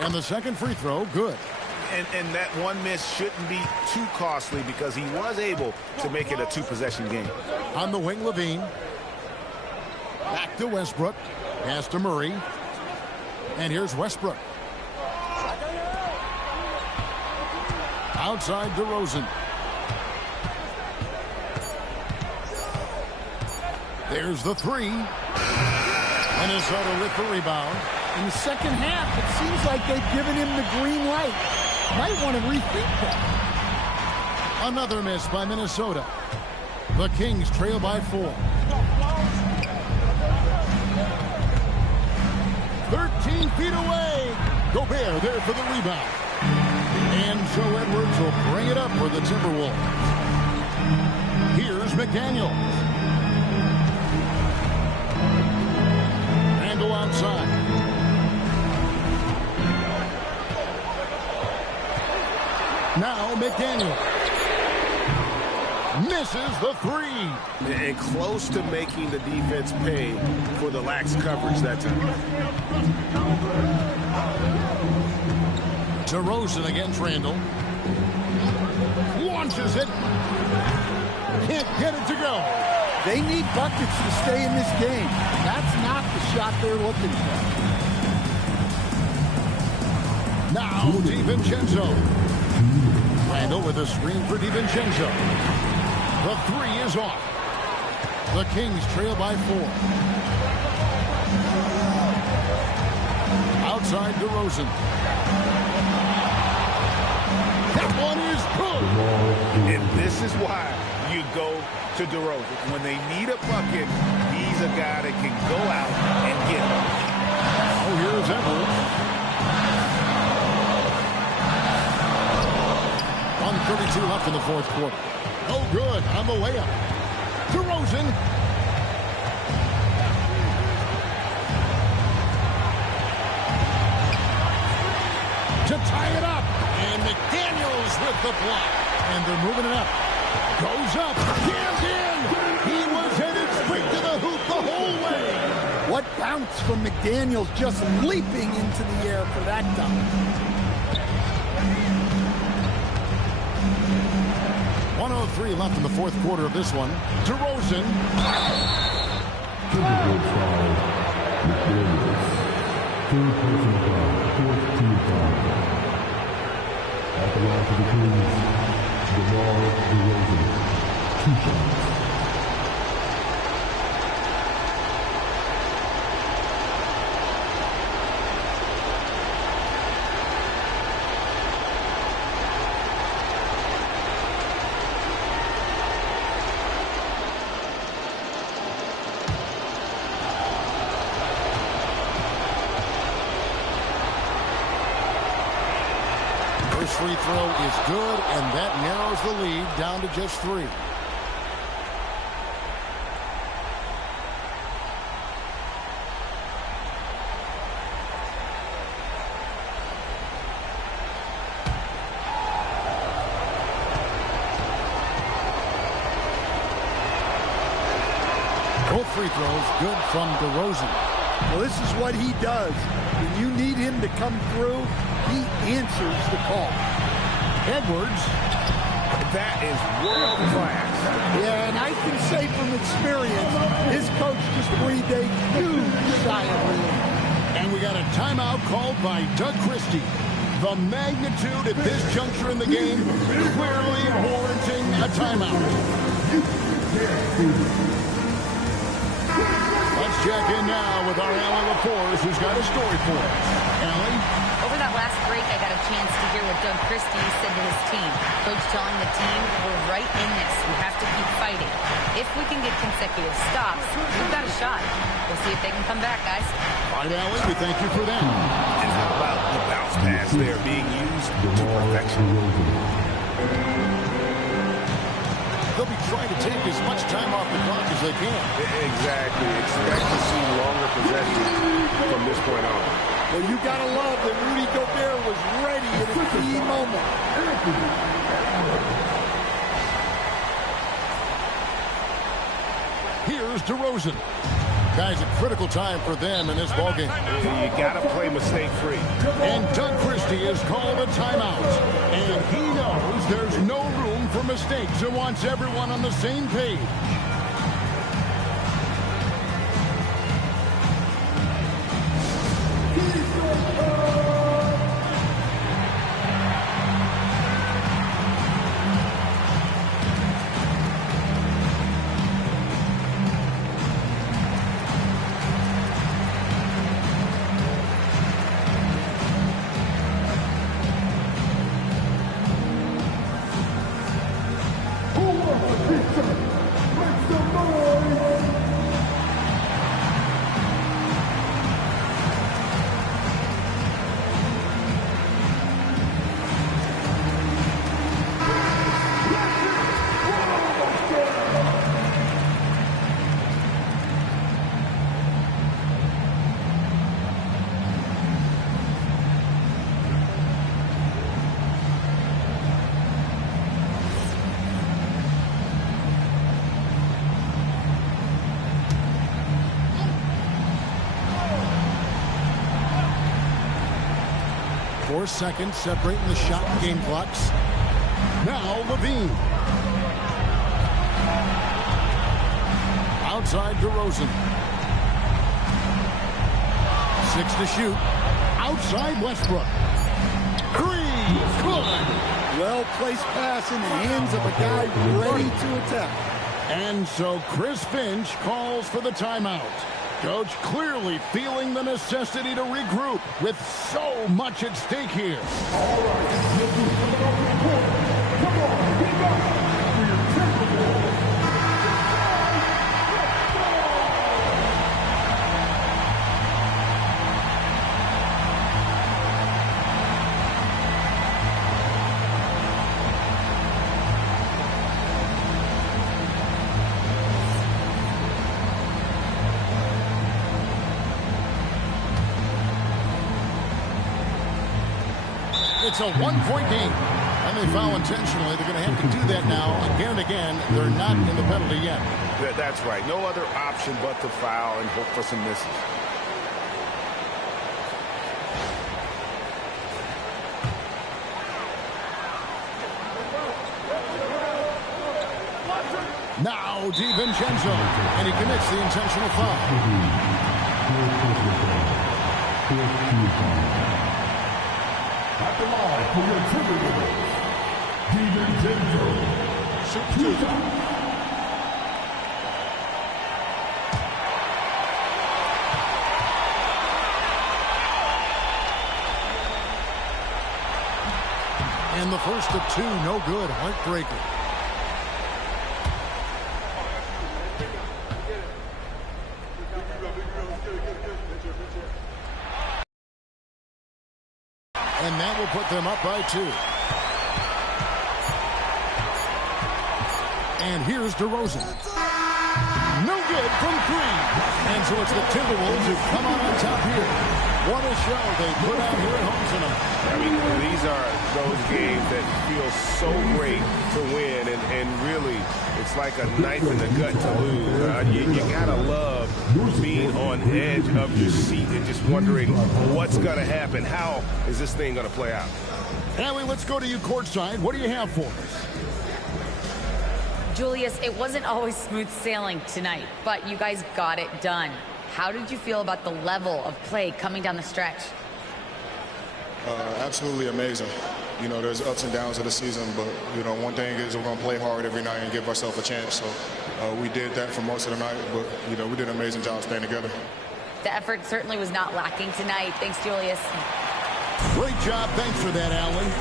And the second free throw, good. And that one miss shouldn't be too costly because he was able to make it a 2-possession game. On the wing, Levine. Back to Westbrook. Pass to Murray. And here's Westbrook. Outside DeRozan. There's the 3. Minnesota with the rebound. In the second half, it seems like they've given him the green light. Might want to rethink that. Another miss by Minnesota. The Kings trail by 4. 13 feet away. Gobert there for the rebound. And Joe Edwards will bring it up for the Timberwolves. Here's McDaniel. Randall outside. Now McDaniel misses the 3. And close to making the defense pay for the lax coverage that time. DeRozan against Randall. Launches it. Can't get it to go. They need buckets to stay in this game. That's not the shot they're looking for. Now DiVincenzo. Randall with a screen for DiVincenzo. The 3 is off. The Kings trail by 4. Outside DeRozan. one is good. And this is why you go to DeRozan. When they need a bucket, he's a guy that can go out and get it. Oh, here's Edwards. 1:32 left in the fourth quarter. No good on the layup. DeRozan. To tie it up. And McDaniels with the block. And they're moving it up. Goes up. Jammed in. He was headed straight to the hoop the whole way. What bounce from McDaniels, just leaping into the air for that dunk. 1:03 left in the fourth quarter of this one. DeRozan. Timberwolves foul. McDaniels. Third personal foul. Fourth team foul. At the line for the Kings, DeRozan. 2 shots. First free throw is good, and that narrows the lead down to just 3. Both free throws good from DeRozan. Well, this is what he does. When you need him to come through, he answers the call. Edwards. That is world class. Yeah, and I can say from experience, his coach just breathed a huge sigh of relief. And we got a timeout called by Doug Christie. The magnitude at this juncture in the game clearly warranting a timeout. Let's check in now with our Allie LaForce, who's got a story for us. Allie? Over that last break, I got a chance to hear what Doug Christie said to his team. Coach telling the team, we're right in this. We have to keep fighting. If we can get consecutive stops, we've got a shot. We'll see if they can come back, guys. All right, Allie, we thank you for that. And how about the bounce pass there being used to perfection? They'll be trying to take as much time off the clock as they can. Exactly. Expect to see longer possessions from this point on. Well, you got to love that Rudy Gobert was ready in a key moment. Here's DeRozan. Guys, a critical time for them in this ballgame. You got to play mistake-free. And Doug Christie has called a timeout. And he knows there's no room for mistakes and wants everyone on the same page. Seconds separating the shot and game clocks. Now Levine. Outside DeRozan. 6 to shoot. Outside Westbrook. 3. Good. Well-placed pass in the hands of a guy ready to attack. And so Chris Finch calls for the timeout. Coach clearly feeling the necessity to regroup with so much at stake here. All right, It's a one-point game. And they foul intentionally. They're going to have to do that now again and again. They're not in the penalty yet. That's right. No other option but to foul and hope for some misses. Now DiVincenzo, and he commits the intentional foul. At the line for your Timberwolves, DiVincenzo. And the first of two, no good. Heartbreaker. And that will put them up by 2. And here's DeRozan. No good from 3. And so it's the Timberwolves who come out on top here. What a show they put out here at home tonight. I mean, these are those games that feel so great to win, and really, it's like a knife in the gut to lose. You gotta love being on edge of your seat and just wondering what's gonna happen. How is this thing gonna play out? Allie, let's go to you courtside. What do you have for us? Julius, it wasn't always smooth sailing tonight, but you guys got it done. How did you feel about the level of play coming down the stretch? Absolutely amazing. You know, there's ups and downs of the season, but, you know, one thing is we're going to play hard every night and give ourselves a chance. So we did that for most of the night, but, you know, we did an amazing job staying together. The effort certainly was not lacking tonight. Thanks, Julius. Great job. Thanks for that, Allie.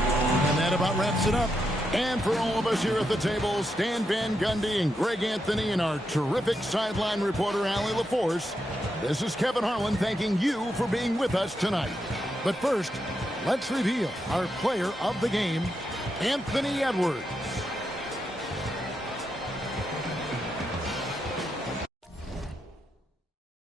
And that about wraps it up. And for all of us here at the table, Stan Van Gundy and Greg Anthony and our terrific sideline reporter, Allie LaForce, this is Kevin Harlan thanking you for being with us tonight. But first, let's reveal our player of the game, Anthony Edwards.